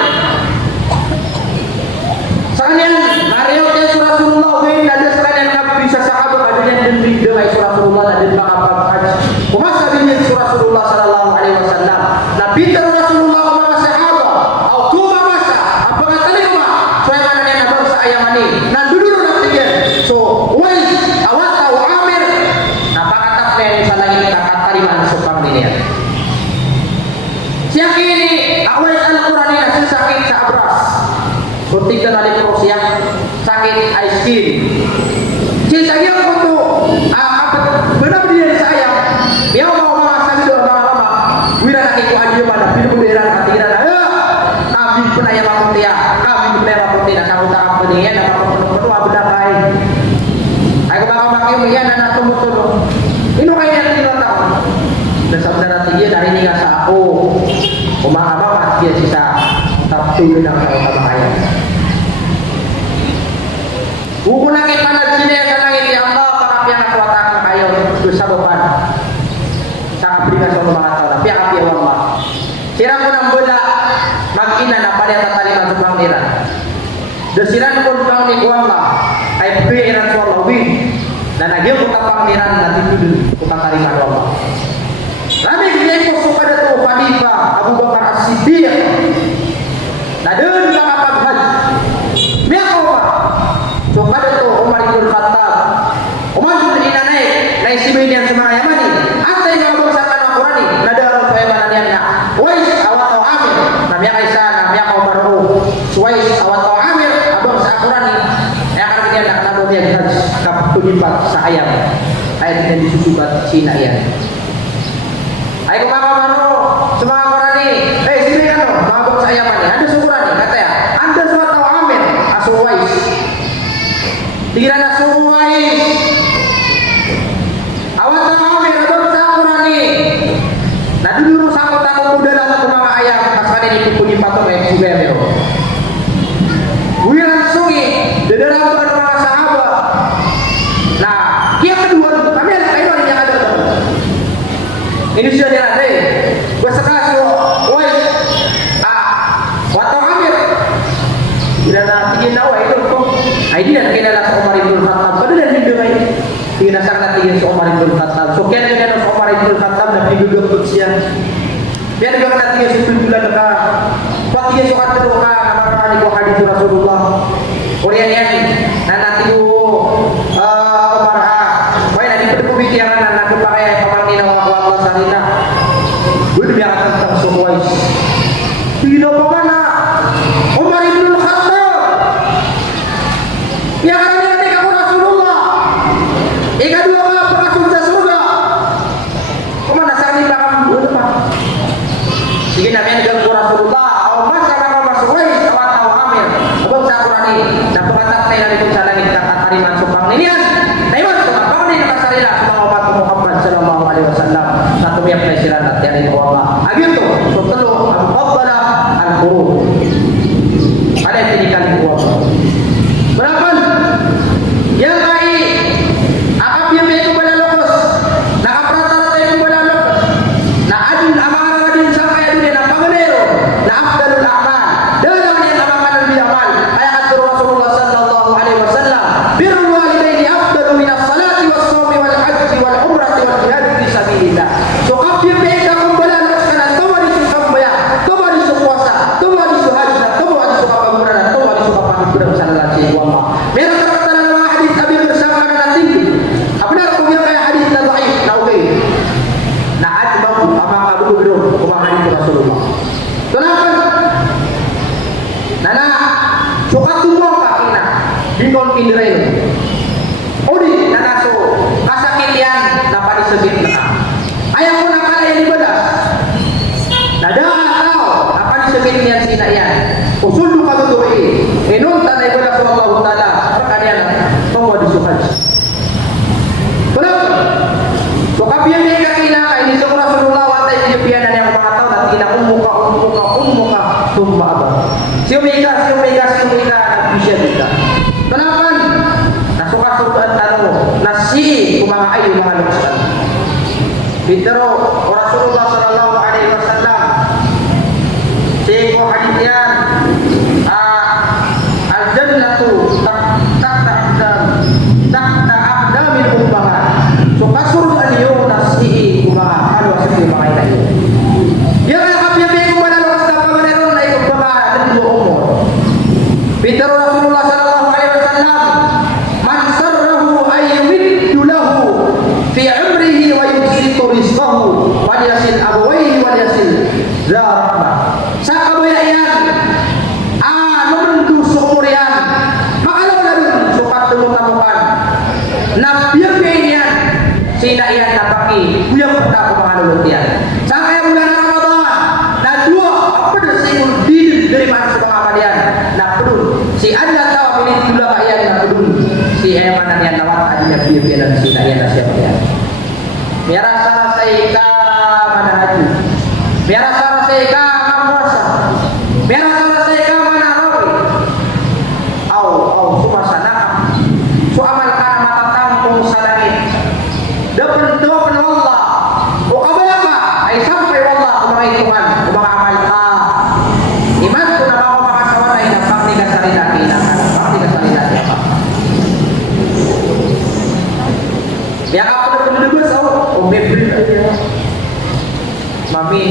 Sekalian Mario dan Rasulullah bin ada sekalian Nabi bisa sahabat adanya dan dengan Rasulullah dan bakal haji. Kumasa bin Rasulullah sallallahu alaihi wasallam. Nabi dan Rasulullah kepada sahabat, "Au kuma masa, apa kata lima?" Suai mana yang bangsa Yaman ini. Nah dulu nanti dia. So, wai awat tahu Amir. Apa kata yang salah ini kata terima sopang ini ya. Siang ini awal Al-Quran ini sakit sabras, seperti kali prosiak sakit ice cream. Si saya untuk benar dia saya, dia mau masak itu lama-lama. Wira nak ikut aja pada film beran hati kita. Kami pernah yang mampu dia, kami pernah mampu dia. Kamu tak apa ni ya, nak mampu apa benda baik. Aku bakal pakai dia dan aku betul. Ini kayak yang kita tahu. Dan sebenarnya dia dari ini nggak sahu. Umar dia sisa tapi dengan sama ayat. Buku lagi pada sini akan lagi di Allah para pihak kuatakan ayo dosa beban. Sangat berikan suatu mengatakan tapi api Allah. Sirang pun bola makina apa dia tadi masuk pangeran. Desiran pun bang ni Allah. Ai pikiran suara win dan lagi kita pangeran nanti dulu kita terima Allah. Nabi dia itu kepada tu Khalifah Abu Bakar As-Siddiq. Nah dia juga apa haji. Dia apa? Kepada tu Umar bin Khattab. Umar bin naik sibinian semua yang mana? Apa yang Abu Bakar Al-Qur'an ni? Nada orang tua mana dia nak? Wais awat atau Amir. Namanya Aisyah, namanya Umar Ruh. Wais awat atau Amir Abu Bakar Al-Qur'an ni. Yang akan dia nak kenapa dia haji kapal tujuan sayang. Ayat yang disusukan Cina ya. Ayo bapak baru semua orang ini, sini kan loh, mabuk saya mana? Ada syukuran nih, kata ya. Anda semua tahu Amir, Asuwais. Pikiran Asuwais. Awak tahu Amir, ada syukuran nih. Nah dulu sama tahu udah dalam rumah ayam, pas kali ini punya patung yang juga ya bro. Wiran sungi, di dalam rumah sahabat. Nah, yang kedua, kami ada kayu yang ada. Ini sudah dia ada. Gua sekali woi. Waktu Amir. Bila nak tinggi nawa itu kok. Ini dah kena lah Umar bin Khattab. Pada dah hidup ini. Kena sangat tinggi Umar bin Khattab. So kian dengan Umar bin Khattab dah hidup kebersihan. Biar juga kena tinggi 10 bulan dekat. Pak dia suka terluka karena di hadis Rasulullah. Orian yang nanti tu Umar woi nanti berpemikiran anak pakai pamangkin Allah salina. Gue biar tentang semua itu. Tidak mana Umar bin Khattab. Yang ada di kamu Rasulullah. Ika dua apa surga surga. Kemana saya ni belakang dulu mah. Sehingga namanya dengan Rasulullah. Umar sama masuk wais awak tahu Amir. Abang saya Quran ini. Dan pengatak saya dari jalan kita tariman supang ini kan. Taiwan supang kau ni kita salina supang umat Muhammad sallallahu alaihi wasallam. Satu yang presiden dari Allah. Agitu, setelah al-fadla al-qurun. Ada yang dijadikan Allah. Berapa? Yang baik. Akap yang itu boleh lokus. Nak rata-rata itu boleh lokus. Nak adil amal adil sampai adil nak panggil. Nak afdalul amal. Dalam yang amal lebih amal. Ayat Rasulullah sallallahu alaihi wasallam. Birrul walidaini afdalu minas salati was shaumi wal haji wal umrati wal jihad fi sabilillah. So kafir mereka kembali karena tahu di sembaya, tahu di puasa, tahu di haji, tahu di suka bangunan, tahu di suka pamit berdoa. nafsihi kumaha ayu mga lumustan. Pero Rasulullah sallallahu alaihi wasallam si ko hadis yan al-jannatu tahta aqdamil ummahat. So kasurul aliyo nafsihi kumaha alu asli mga ilayo. Dia kaya kapiyabi ko manalong sa pamaneron na ikong mga rinlo umur. Pero Rasulullah sallallahu alaihi wasallam man sarrahu ayyumiddu lahu fi umrihi wa yumsitu rizqahu wa yasil abawayhi wa yasil za rahmah. Sa kabayayan nundu sa umur yan makalaw na dun sukat tumutamukan na biyagay yan sina yan napaki kuyang punta ko mga lulot yan. Sa kaya bulan na Ramadan na dua apa dah saya didil dari mana sa mga kalian na pedul si anda tahu pilih dulu kalian na pedul si emanan yan nawat adinya biya dan sina yan na siapa yan. Biar rasa ika mana haji, biar rasa ika puasa, biar rasa ika mana rawi, au suasana, so amal kana matatang kung sa langit. Dapat doa Allah, o kabaka ay sampai Allah kumangituman, kumangamal ka. Iman ko na mga makasawan ay napakti ka salita kailangan, napakti ka salita kailangan. Biar ako na pinulubos, Mebri aja, mami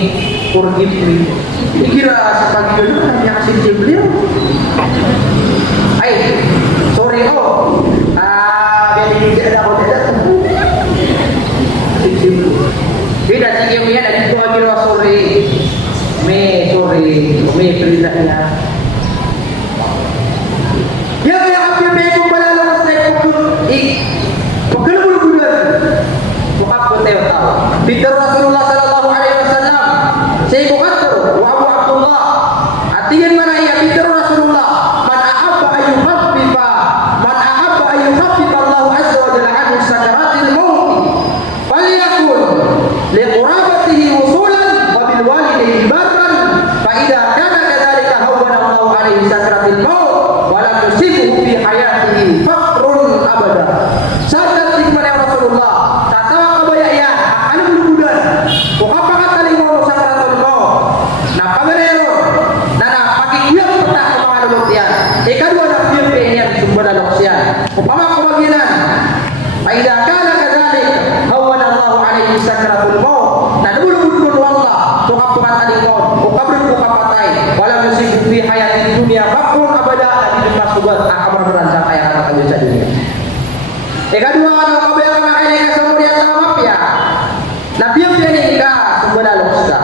forgive me. Dikira sa pagiging kami yang sensitif beliau. Sorry biar tidak ada aku tidak sensitif. Tidak sensitif ya dan itu aja sorry, me perintahnya. Ya yang apa yang aku balalas saya pukul Bidar Rasulullah sallallahu alaihi wasallam saya bukatur wa Abu Abdullah artinya mana ya bidar Rasulullah man ahabba ayyukhaffifa Allah azza wa jalla anhu sakaratil maut falyakun liqurabatihi wusulan wa bil walidayni barran fa idza kana kadzalika hawwana Allah alaihi sakaratil maut wa lam yusibuhu fi hayatihi faqrun abada. Sadar hikmah Rasulullah tatawa kabayaan ano bulubudan o kapakataling mo sa karatol mo na pamerero na napakikiyang pata sa mga lulot yan ikadwa na piyang yan sumbalalok siya o pamakawaginan paida ka na kadalik hawan Allah alayhi sakratul mo na nabulubudun Allah so kapakataling mo o kabrun mo kapatay walang musibuk di hayat di dunia bakun abada at di masugat akamar beransang kaya kata sa dunia. Ikadua kalau kabayang makailangan sa muriat sa mafia Nabiyan din ka sumbalalok sa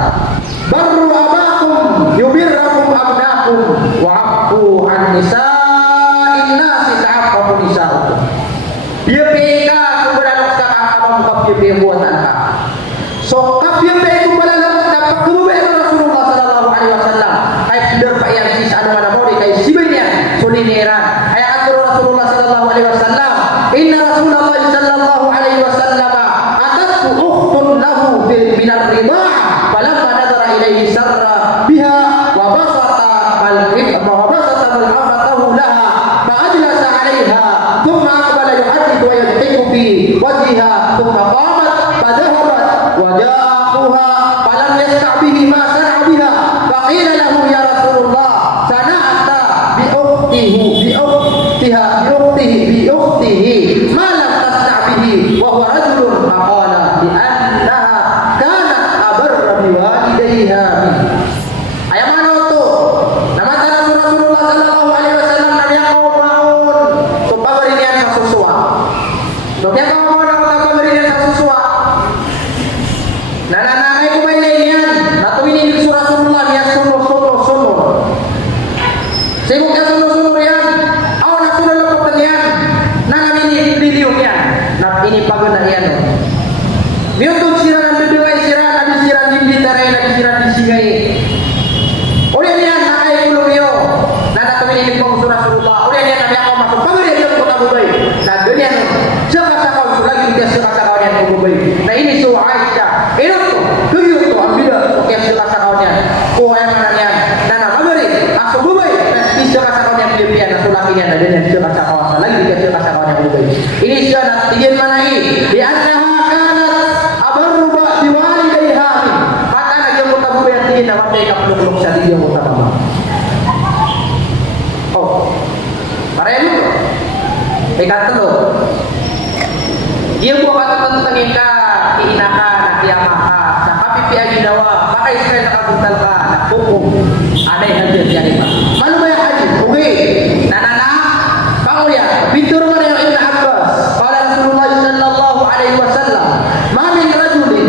barru abakum yubirrakum abnakum wa afu an nisa'in nasi ta'afafu nisa'ukum. Biyan ka sumbalalok sa kakabang kapiyan buatan ka. So kapiyan din sumbalalok sa pagkumubay ng Rasulullah sallallahu alaihi wasallam ay pidar pa yan si sa ano manamori kay sibin yan suliniran ay aturo Rasulullah sallallahu alaihi wasallam inna Rasulullah sallallahu alaihi wasallam atatku ukhtun lahu min ar-ridah falamma nadara ilayhi sarra biha wa basata mal'amatahu laha fa ajlasa 'alayha thumma aqbala yuhaddithu wa yadhiku fi wajhiha thumma qamat fa dhahabat wa ja'aha falam yasta'bihi ma sana'a biha fa qila lahu ya Rasulullah sana'ta bi ukhtihi ma lam tasna' bihi wa huwa rajulun faqala bi annaha kanat abarra bi walidayha min. Ayam ano to? Namata na Rasulullah sallallahu alaihi wasallam na niya ko maun to pagarin yan sa suswa. To kaya ka mo na pagarin yan sa suswa. Nananangay ko may yan. Natuwinin ko Rasulullah niya suno. Sibuk ya suno yan. Aw na suno lang yan. Nanamini video yan. Na ini pagana yan. Miutog sira ng bibigay sira na sira hindi taray na sira di sigay. Uli yan nakay kulo yo. Na natuwinin ko Rasulullah. Uli yan nabi ako masuk pagari yan ko tabugay. Na ganyan. Saka sa kaw lagi dia saka sa kaw yan tabugay. Na ini so Aisyah. Ino to. Kuyo to ang bila kaya saka sa kaw yan. Kuha man yan. Na pagari ako bubay. Isa ka sa kanya Pilipinas na sulaki niya na din siya ka sa kawasa lagi dia siya ka sa kanya bubay. Ini siya na tigil manai bi annaha kanat abarru bi walidayha min. Maka nagyang mo tabu yan tingin na matay kaplok sa diyo mo tabama. Oh. Pareho. Ikatlo. Dia buat kata tentang ka, iinaka, nakiyamaka, sa kapipian ginawa, baka Israel nakapuntal ka, nakukum, anay hajat yan iba. Malo ba yung hajat? Okay, nanana, kauya, bintur mo na yung Ibn Abbas, kala Rasulullah sallallahu alaihi wasallam, mamin rajulin,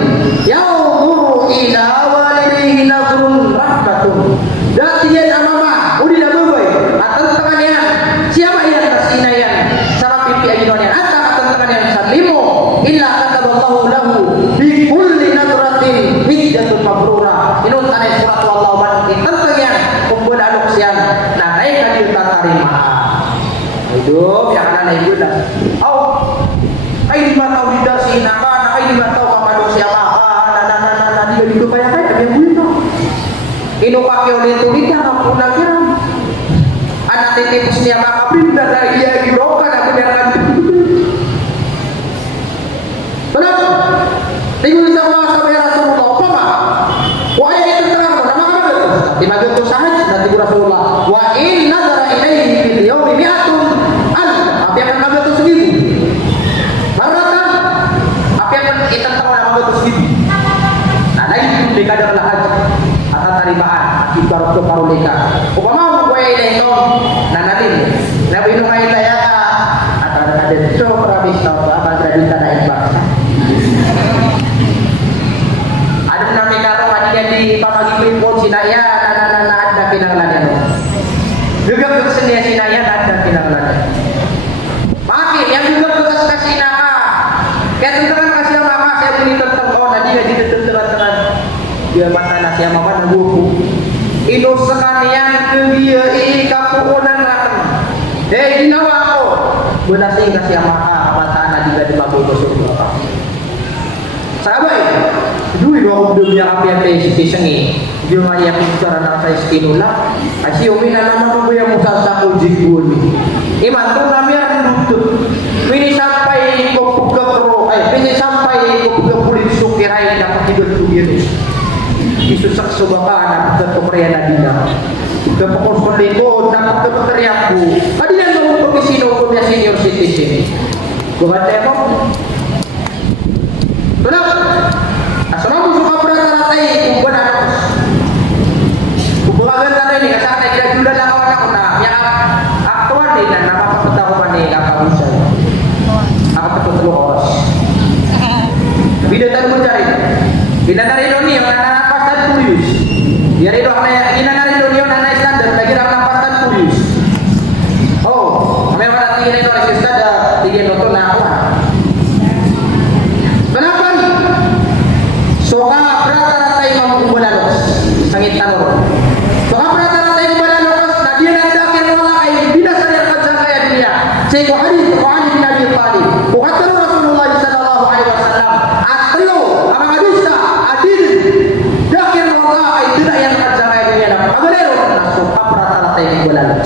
yawmuru ila walidayhi nazrun rahmatun, dati yan amama, uli na bubay, at tantangan yan, siapa yan, tasina yan, sa kapipian ginawa yan, at tantangan yan, sa limo, illa kataballahu lahu bi kulli nadratin hijjatun mabrura. Inun tanay surat wallahu man itantagyan kung wala alok siyan na naik kadil tatarima. Hidup yang ana hidup dah. Au ay di mata udah si naka na ay di mata kapadong siapa na dia hidup kaya kaya yang buito. Ino pakai oleh tulis yang aku nak kira. Anak titipus niya makapinda na iya giroka na beneran. Benar? Tinggal sama sama Rasulullah apa mah? Wa itu terang nama apa itu? Di bagian tu sahaj nanti Rasulullah. Wa in nazara ilaihi fil yawmi mi'atun al. Apa yang kamu itu seribu? Maratan. Apa yang kita tahu nama itu seribu? Nah, lain di kadar lahaj atau tarimaan akibat ke parulika. Upama wa ilaihi nah nanti nabi nu ya atau ada show perabis atau apa tradisi naik bangsa. Ada nami karo adinya di pamagi primpon sinaya nana ada pinanglannya. Juga ke senia sinaya ada pinanglannya. Makin yang juga ke kasinaka. Kayak tentang kasih mama saya punya tentang kau tadi dia di tentang dia mata nasi mama dan buku. Ino sekalian ke dia ikapunan rakan. Ginawa ako. Bunasing kasih maka mata anak juga di babu Rasulullah. Sahabat, dulu dua dunia api yang tersisi dia maya bicara nak saya skinula. Asyik umina nama aku yang musa saku jibun. Iman tu kami akan duduk. Ini sampai buka pro, ini sampai buka kulit sukirai dapat tidur tujuh. Isusak subaka anak keperia nadina. Kepokos perliko dapat kepeteriaku. Tadi yang kamu pergi sini punya senior citizen. Bukan tembok. Kenapa? Asalamu suka berata-ratai kumpulan anak. Kumpulan anak ini kasar naik dan sudah lah kawan aku nak. Yang aktual ni dan nama apa petahuan ni apa usai. Apa betul os. Bila tadi mencari. Bila dari dunia yang anak pasal kurius. Biar itu anak ini dari dunia anak standar bagi anak pasal kurius. Oh, kami orang tinggi itu orang standar tinggi nonton apa? Kenapa ni? Soka rata-rata imam kumbalalok sangit tanur. Soka rata-rata imam kumbalalok na dia nandakin wala ay binasan yang kadsangkaya dunia. Say ko hadith bin Abi Talib. Ukatalo Rasulullah sallallahu alaihi wasallam atlo ang mga hadisa adil dakin wala ay tidak yang kadsangkaya dunia na pagalero na soka rata-rata imam kumbalalok.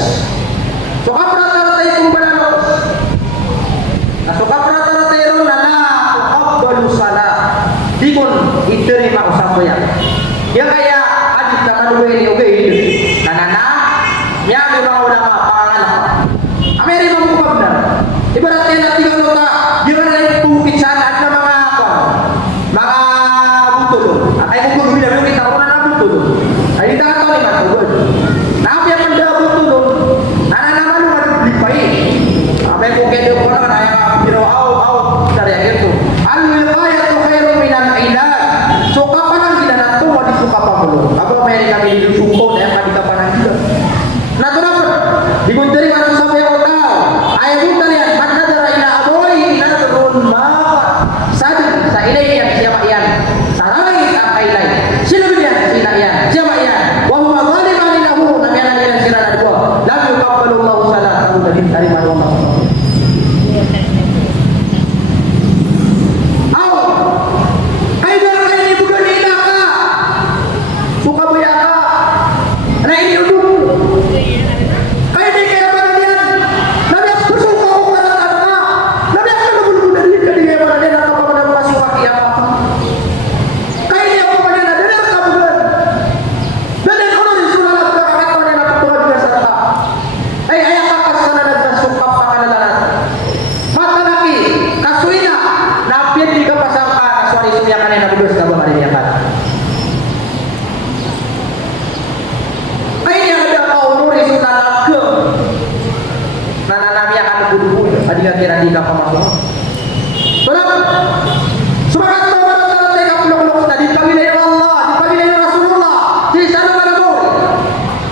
Semangat barat tega pulau-pulau tadi pagilay Allah, di pagilay Rasulullah. Di sana mana mo?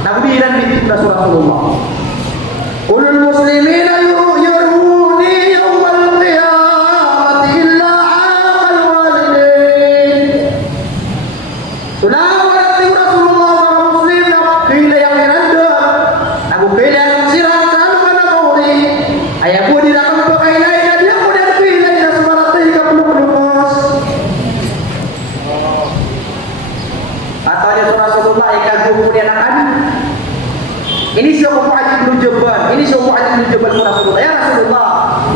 Nabiran binti Rasulullah. Ulul muslimina yuruni yawmal qiyamati illa aqal walidain. Sulawat Rasulullah wa muslim na pila yang miranda. Aku pila yang sirang selalu mana mo ni. Ayah po di nakang pakailay na dia po din pila na sumaratay ka pulau-pulau. Atau ada Rasulullah yang kemudian akan ini siapa Mu'adz bin Jabal, ini siapa Mu'adz bin Jabal Rasulullah. Ya Rasulullah,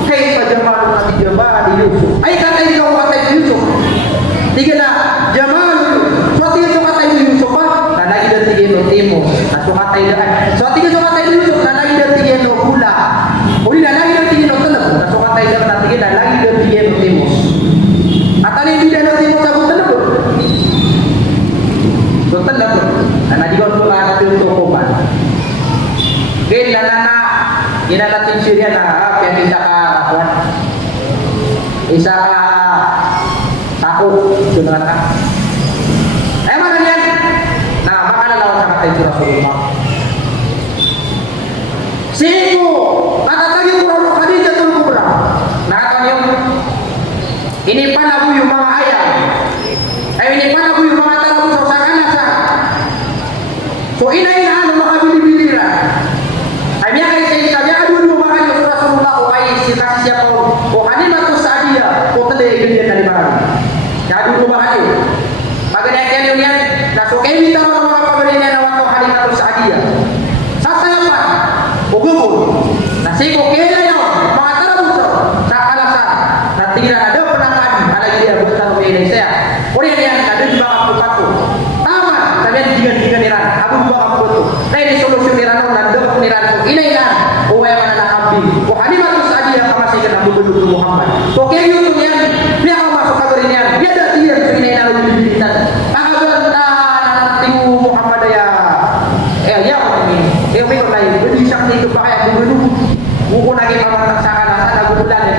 kaifa jamalun nabi Jabal Yusuf. Ai kata ini kau kata Yusuf. Tiga na Jamal. Suatu yang kata Yusuf nah lagi dari tiga no timo. Nah kata ini suatu yang kata Yusuf nah lagi dari tiga no pula. Uli nah lagi dari tiga no telep. Nah kata ini nah tiga nah lagi dari tiga no timo. Atau ini tidak no timo sabut telep. Telep. Nah di kau pula ada untuk koban. Kaya nana natin siya na kaya isa ka kawan isa ka takot doon na mana yan nah baka nalawan sa katay si Rasulullah sino natatagi ko rin Khadijatul Kubra nakataon yung inipan ako yung mga ayam ay inipan ako yung mga talabos sa kanasa so ina-ina ano makabili-bilira ay biya kayo sa isa, biya ka doon bumakan yung Rasulullah o ay siya po o kanina to sa adiya o tali ganyan na limaran kaya doon bumakan yun pagkanayan yun yan nasukay nito ang mga pabali niya na wako kanina to sa adiya sasayapan o gubol nasiko kaya yun mga tarabuso sa kalasan na tingnan na daw penangkan alagi dia buta umilay saya o rin yan na doon ba kapupato tama sabihan digan niran ako ba kapupato na ini solusyon niran na daw niran inailan o ay mananakabing o kanina to sa adiya kamasikan ang bubulog Muhammad so kaya yun yan biya ka masuk ka rin yan biya dati yan so inailan ang bibilitan pakagal na nanating Muhammad ya ya ko namin may ko tayo pwede siyang dito pa kaya bubulog buko naging mamatang sa kanasa nagubulan ay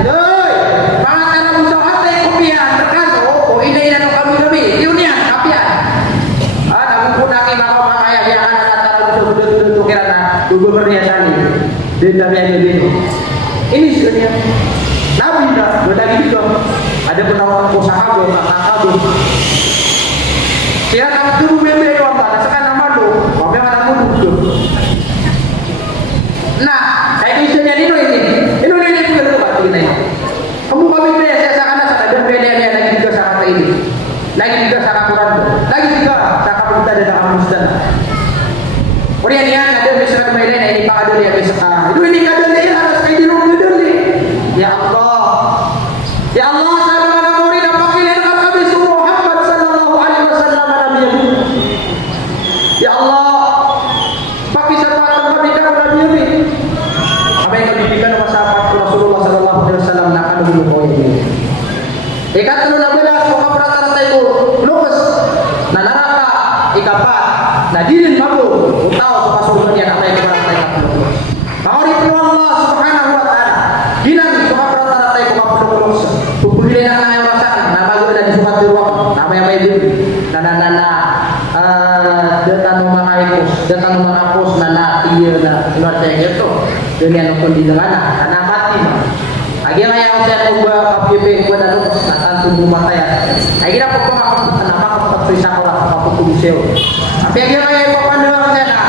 mga tanong sa atay kopiyan terkano o inailan ang kami yun yan kapiyan nagubuko naging mamakaya biya ka na natarang sa budol-budol kira na gubernur sani dia kami aja dulu ini sebenarnya Nabi dah berbagi juga ada penawaran usaha gue kakak gue siapa dulu bebe doang tak sekarang nama lo tapi mana mudu nah kayak misalnya ini juga lupa begini kamu kami beli saya sekarang ada bedanya lagi juga syarat ini lagi juga syarat Quran lagi juga syarat kita ada dalam musdan kemudian yang ada misalkan mainan ini pak ada yang bisa itu ini kadang dia harus kayak di rumah ni ya Allah saya mana murid dan pakaian Nabi Muhammad sallallahu alaihi wasallam Nabi ya Allah pakai syafat Nabi Nabi apa yang dibimbingkan oleh sahabat Rasulullah sallallahu alaihi wasallam nak anu dulu ini ikat 16 pokok rata-rata itu lupus nah neraka ikapat nah dirin mabuk tahu surga apa yang kita mau itu Allah subhanahu wa ta'ala dinan semua rata-rata yang kapulus tubuhnya yang rasakan nama gue dan sumat di ruang nama yang baik nana detan menghapus nana iya luar saya gitu dengan nonton di mana karena mati akhirnya yang saya ubah KPP gue dan akan tunggu mata ya akhirnya pokoknya kenapa aku tetap bisa sekolah aku tunggu sel tapi akhirnya yang papan dengar saya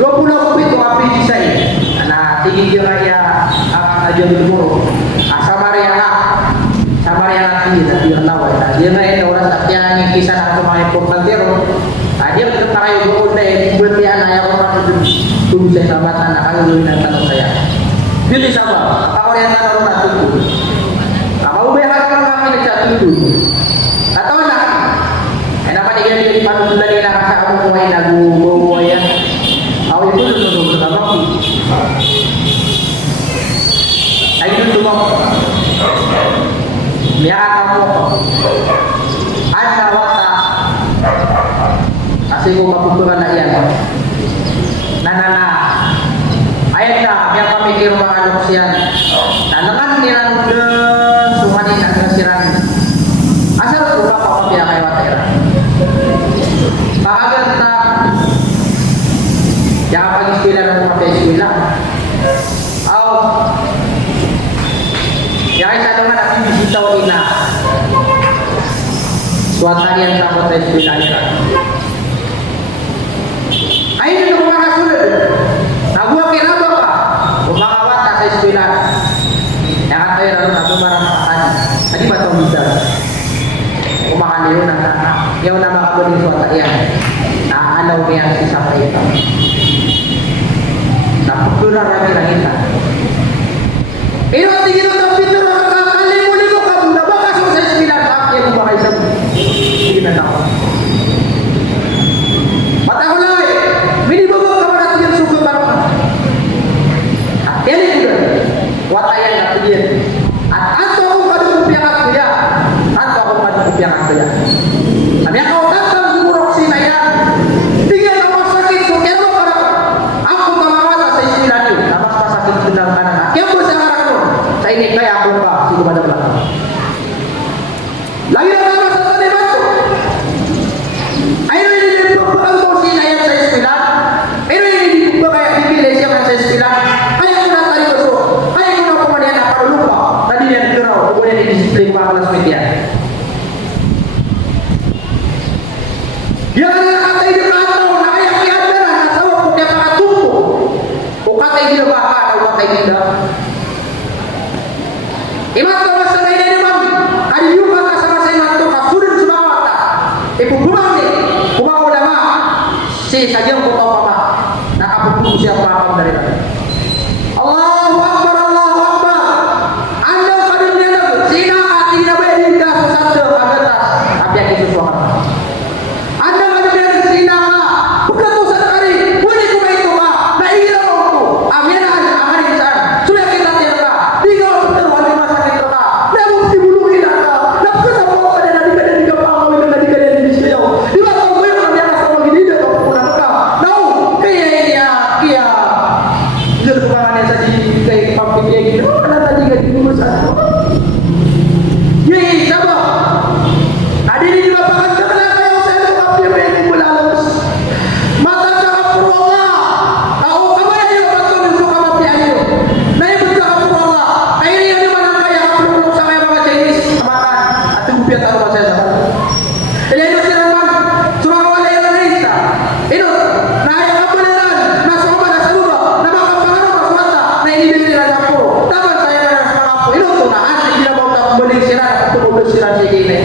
20 kopi itu api di saya nah tinggi dia raya aja dulu sama yang tinggi tapi yang tahu dia main orang sakitnya kisah aku main portantero dia berkata ayo boleh berlian ayam orang itu tunggu saya sama tanah kalau lu nanti saya pilih sama apa orang yang orang tunggu apa ubah orang kami nak tunggu atau nak kenapa dia di padu dari nak kamu mau lagu ya awal itu dulu pertama ayo semua ya kamu ada waktu asing ko maputuran na iyan na ayat na yang pamikir mga anak siyan na naman nilang sumanin ang dengan nabi bisita ina. Suatu yang sama saya sebenarnya. Ayo kita marasul. Nah gua kira apa? Kumakawan tak saya sebenarnya. Yang kata yang lalu aku marah makan. Tadi batang bisa. Kumakan dia yang nama kamu di suatu yang. Nah ada yang sisa itu. Nah kurang lagi kita. Ini tinggi tapi terkali mulai kok kamu dah bakas saya sebenarnya tak yang kumakai sabu. Ini tahu. Mata ulai, mini bobo kamu nak tiap suku baru. Ini juga, watayan nak dia. Atau aku pada kupiah aku ya, atau aku pada kupiah aku ya. Tapi kau datang buruk si saya, tiga nama sakit suket lo pada aku kamawat saya istilah itu, nama sakit benar kanan. Yang besar aku, saya ini kayak aku pak, situ pada belakang. Lagi ada nama satu ni masuk. Ayo ini bukan kursi ayat saya sembilan. Ayo ini bukan dipilih siapa saya sembilan. Ayo kita tadi masuk. Ayo kita kemudian apa lupa. Tadi dia gerau kemudian disiplin kelas media. Dia kata ini kata nak ayat dia ada nak tahu bukan kata tumpu. Kata ini bahkan kata ini dah. Imat kawasan ini memang ada juga sama saya nanti kafurun semua tak. Ibu buang ni, buang ulama. Si saja kau tahu apa? Nak apa pun siapa apa dari tadi. Allahu Akbar, Allahu Akbar. Anda pada dunia tu, zina hati nabi dah sesat atas. Apa yang itu suara? Anda pada dunia zina bukan tu sekali. Boleh kau itu pak. Nah ini aku. Amin amin insan. Sudah kita tiada. Tinggal betul wajib masa kita. Dah bukti bulu kita. Dah kesama pada nabi kada tiga paham dengan nabi kada di sini. Di mana kau yang nabi akan sama gini dah kau pun apa? Tahu? Kaya dia kia. Jadi bukan yang tadi kayak pakai dia gitu. Mana tadi kada di rumah satu. Ye, siapa? Ada di lapangan sebelah saya saya pakai beli bulalus. Mata cakap Allah. Tahu apa yang betul untuk kamu piano? Nah itu cakap Allah. Ini yang mana kaya belum sampai bawa jenis makan atau biar tahu bahasa saya. Jadi itu siapa? Cuma wala Indonesia. Itu nah yang apa beneran? Nah semua dah seluruh. Nah makan pengaruh swasta. Nah ini dia dah campur. Taman saya dah sekarang apa? Itu tuh nah asli dia mau tak beli sirat atau beli sirat segini.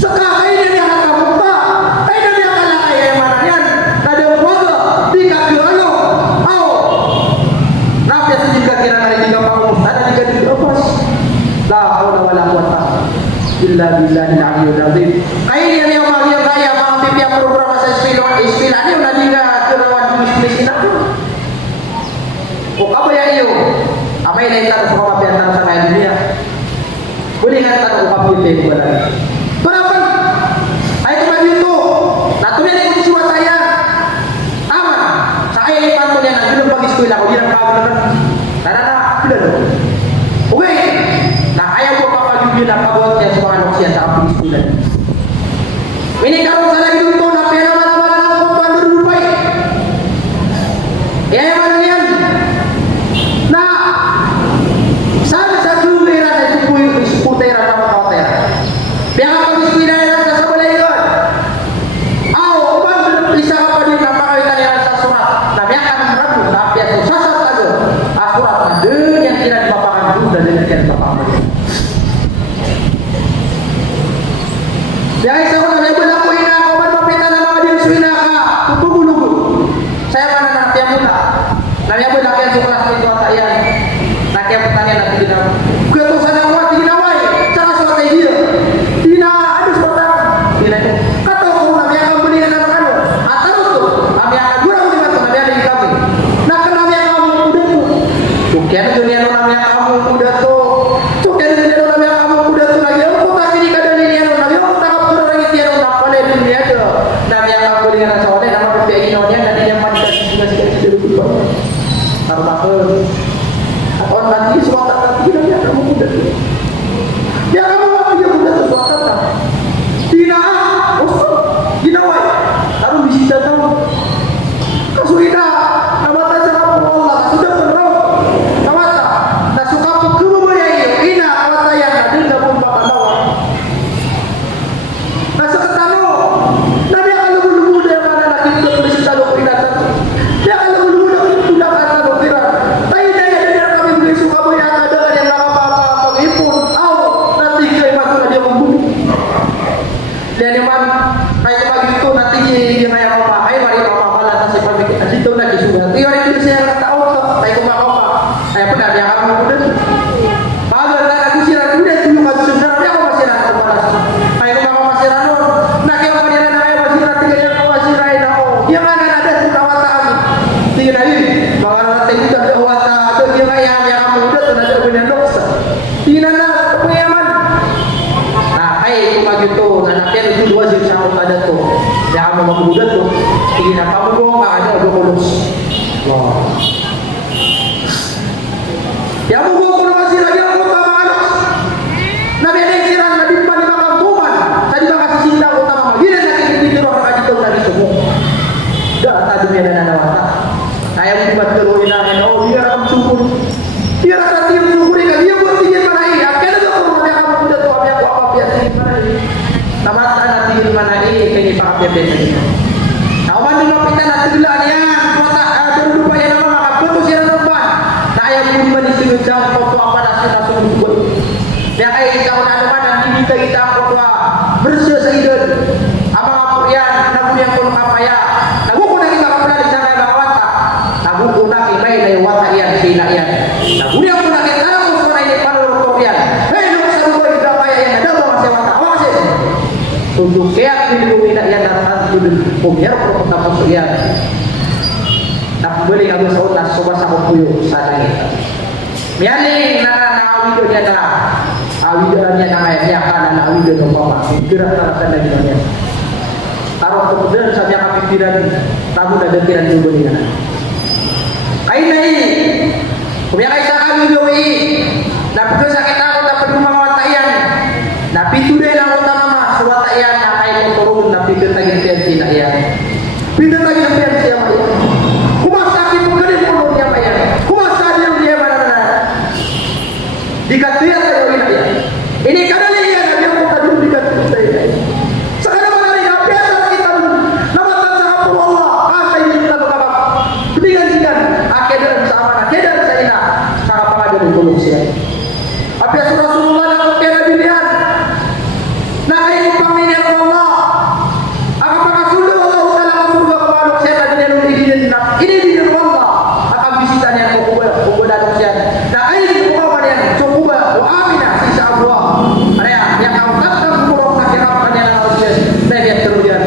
Sekarang ini dia akan buka. Ini dia akan lakai yang mana yang ada keluarga di kaki lalu. Au. Nabi sejika kira kali tiga pangus ada tiga di lepas. La haula wala quwata illa billahil aliyyil azim. Kain yang mau dia kaya mau pipi program saya istilah ni udah tiga kelawan muslim itu. Oh apa ya iyo? Apa yang kita semua pian sama dunia? Boleh kata aku kapil itu berarti. Kenapa? Ayo kembali itu. Nah tu dia ikut surat saya. Aman. Saya ini pantau dia nak belum bagi sekolah. Kau dia nak kau nak belum. Oke. Nah ayah buat apa juga nak kau buat yang semua anak siapa pergi sekolah. Ini kalau salah itu tu nak pernah mana-mana nak kau tuan berubah. Ya yang mana ni? Nah, saya satu merah itu putih apa kau ter. Biar apa biskuit dan rasa sebelah itu. Aw, orang bisa apa di nama kita yang rasa surat. Tapi akan meragu, tapi aku sasar saja. Surat ada yang tidak dipaparkan dulu dan yang tidak dipaparkan. Biar saya pun ada berlaku ini. Kau berpapita nama dia suina ka. Tunggu dulu. Saya mana nak tiap muda. Nanya berlaku yang suka itu atayan. Nak yang pertanyaan nanti kita. Ketusan yang kuat dinawai. Cara surat dia. Dina ada sebentar. Dina itu. Kata aku nabi akan beli anak-anak. Atau tu nabi akan gurau di mana nabi ada di kami. Nak kenal nabi akan muda tu. Tukian dunia nabi akan muda tu. Tukian dunia nabi akan muda tu lagi. Aku tak sini kada ni nabi aku tak apa lagi tiada nak pada dunia tu. Nabi akan beli anak soleh nama pergi nonya dan dia mandi sikit-sikit dulu. Taruh makan. Orang mati semua tak mati nabi akan muda tu. Ya kamu apa dia muda tu suatu tak? Tina, usut, dinawai. Lalu bisa tahu. Kasuida, nama tak cakap Allah sudah terang. Nama tak, tak suka pukul. doksa. Tingnan na kepayaman. Nah, ay kung ito, nanakyan ito dua sila sa akong tada to. Kaya ka mamagulat to. Tingin na pamugong ka, ano, dukulos. Wow. Kaya mugong ko naman sila, yung mga malos. Nabiyanig sila, nabimpa ni mga kuman. Sa di ba kasi sinda ko tama, magilan na kinipitiro ka dito na dito mo. Dah, tadi niya na nanawata. Kaya mo diba tuloy namin, oh, biar akong sukuri. Biar akong tiyong sukuri ka, diya buat tingin manai. Kaya na doon, kami akong muda to, kami ako apapiyat tingin manai. Namata na tingin manai, kaya ipakapiyat tingin. Kauman din mapitan na tulaan yan. Pero pa yan naman, makaputo siya ng ban. Na ayaw mo naman isunod sa ako po ang panas na sunod. Kaya kaya isa ko na naman, ang kita ang kotwa. Bersih sa idol. Ang mga Korean, nabuyang ko ng kapaya. Nagukuna kita kapala sa mga kawata. Nagukuna kimay na yung wata yan, sila yan. Naguyang ko na kita alam mo na yung panurok yan. Hey, nung sa lupa yung kapaya yan, nadaw mga siya wata. Awa kasi. Tunduk kaya pinilungin na yan at pumiyak ko kung tapos yan. Nakabuli kami sa utas, subas ako puyo sa langit. Miyaling na-awido niya na. Awido na niya na kaya niya ka na na-awido ng papa. Gerak-gerakan na gino niya. Taruh kemudian saja kepikiran tahu dan detiran juga niya. Kain na kumya kay sa kami gawi. Napito sa kita ako dapat mga watayan. Napito din ang utama ma sa watayan na kay motorun napito taging pensi na iyan. Pito taging pensi ya maya. Kumasakit mo galing mo niya maya. Kumasakit mo niya mana. Dikatuya tayo ina. Ini kadali ya nabi ko kadul dikatuya tayo. Sekarang mana ni biasa kita namatan sa kapwa Allah. Katay kita bagabag. Binigyan akhirnya sama akhirnya sa ina sa kapangadon ng tulong siya. Apya sa Rasulullah na kung kaya nabilihan na kayo panglinyan ng Allah ang kapangasulo Allah sa surga kamalok siya na dinanong idinin na idinin ng Allah at ang bisita niya kukuladong siya na kayo kukawan niya sukuba o amina sa Allah kaya yang ang tatang kumurok na kirapan niya ng Allah na biyak terus yan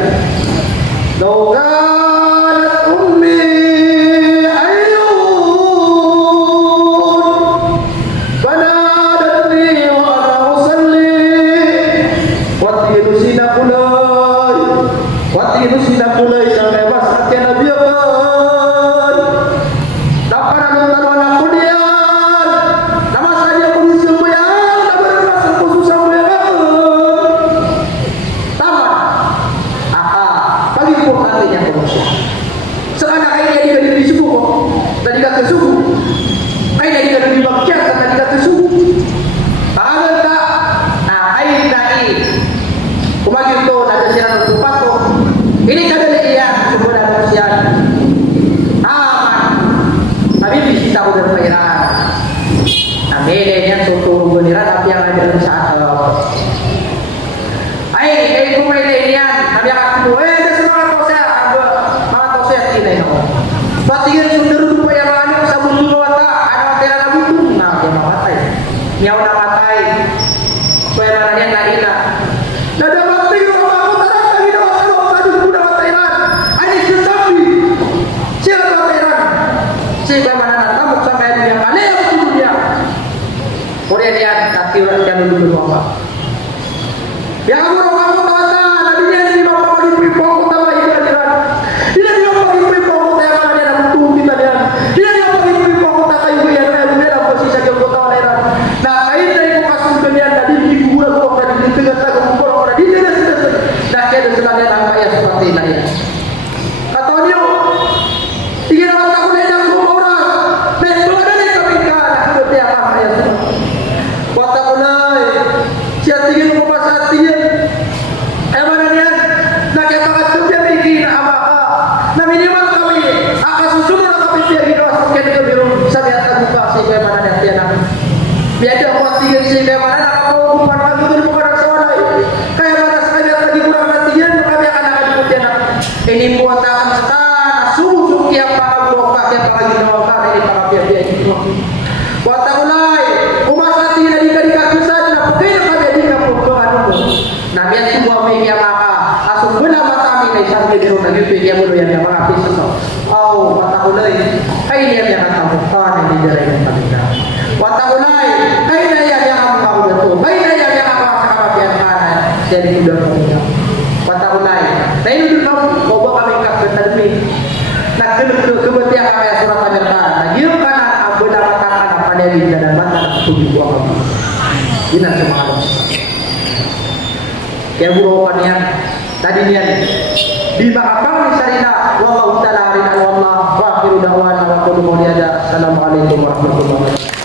Dogalat ummi itu sudah mulai sampai pas akhir Nabi akan dapat nonton anak kuliah nama saja polisi bayang dapat rasa khusus sampai tamat bagi pun nantinya polisi sekarang ayah dia di subuh tadi kata subuh ayah dia di bakjar tadi kata subuh tangan tak ayah tadi kumagi itu ada siapa tempat tu ini kadang iya semua ada manusia aman tapi bisa udah pengiran nah bedanya suatu pengiran tapi yang ada di saat kayak itu bedanya tapi yang aku ada semua tau saya tidak tahu patihan sudah dulu yang lain sabun dulu ada hotel lagu tuh nah dia matai nyawa nak matai supaya nananya nggak ina nah ada mati sehingga mana tamu sampai dunia mana yang betul dia kemudian dia kaki orang dulu apa yang kamu kata tadi dia di bawah di bawah kota lagi dia di bawah di bawah kota yang mana dia betul kita dia di bawah di bawah kota kayu yang dia dalam posisi yang kota lain nah kain dari kasus dunia tadi di kuburan kota di tengah-tengah kuburan kota di dia sudah ada sekalian apa ya seperti ini katanya tiga tahun biada kuat tinggal sehingga mana nak kau bukan lagi tu bukan nak sewa lagi kayak mana sekali lagi kurang latihan kami akan kemudian ini buat akan setan susu kiam para buka kiam para ginawa ini para biaya itu buat mulai umat sati dari kaki saja pakai kami di kampung doa nah biar semua media maka asal guna mata kami dari sampai di rumah itu dia mulu yang mana habis itu mata mulai ini yang akan kamu tahu yang di jalan yang kami wata ulai jadi udah punya kata ulai nah ini udah mau bawa kami kak tadi nah kebetulan kami surat penyerta nah yuk kanan abu katakan apa dari dan mata tujuh buah ini cuma harus kayak buruannya tadi dia di makam sarina wallahu ta'ala arina wallahu wa akhiru da'wana wa qulu assalamualaikum warahmatullahi wabarakatuh.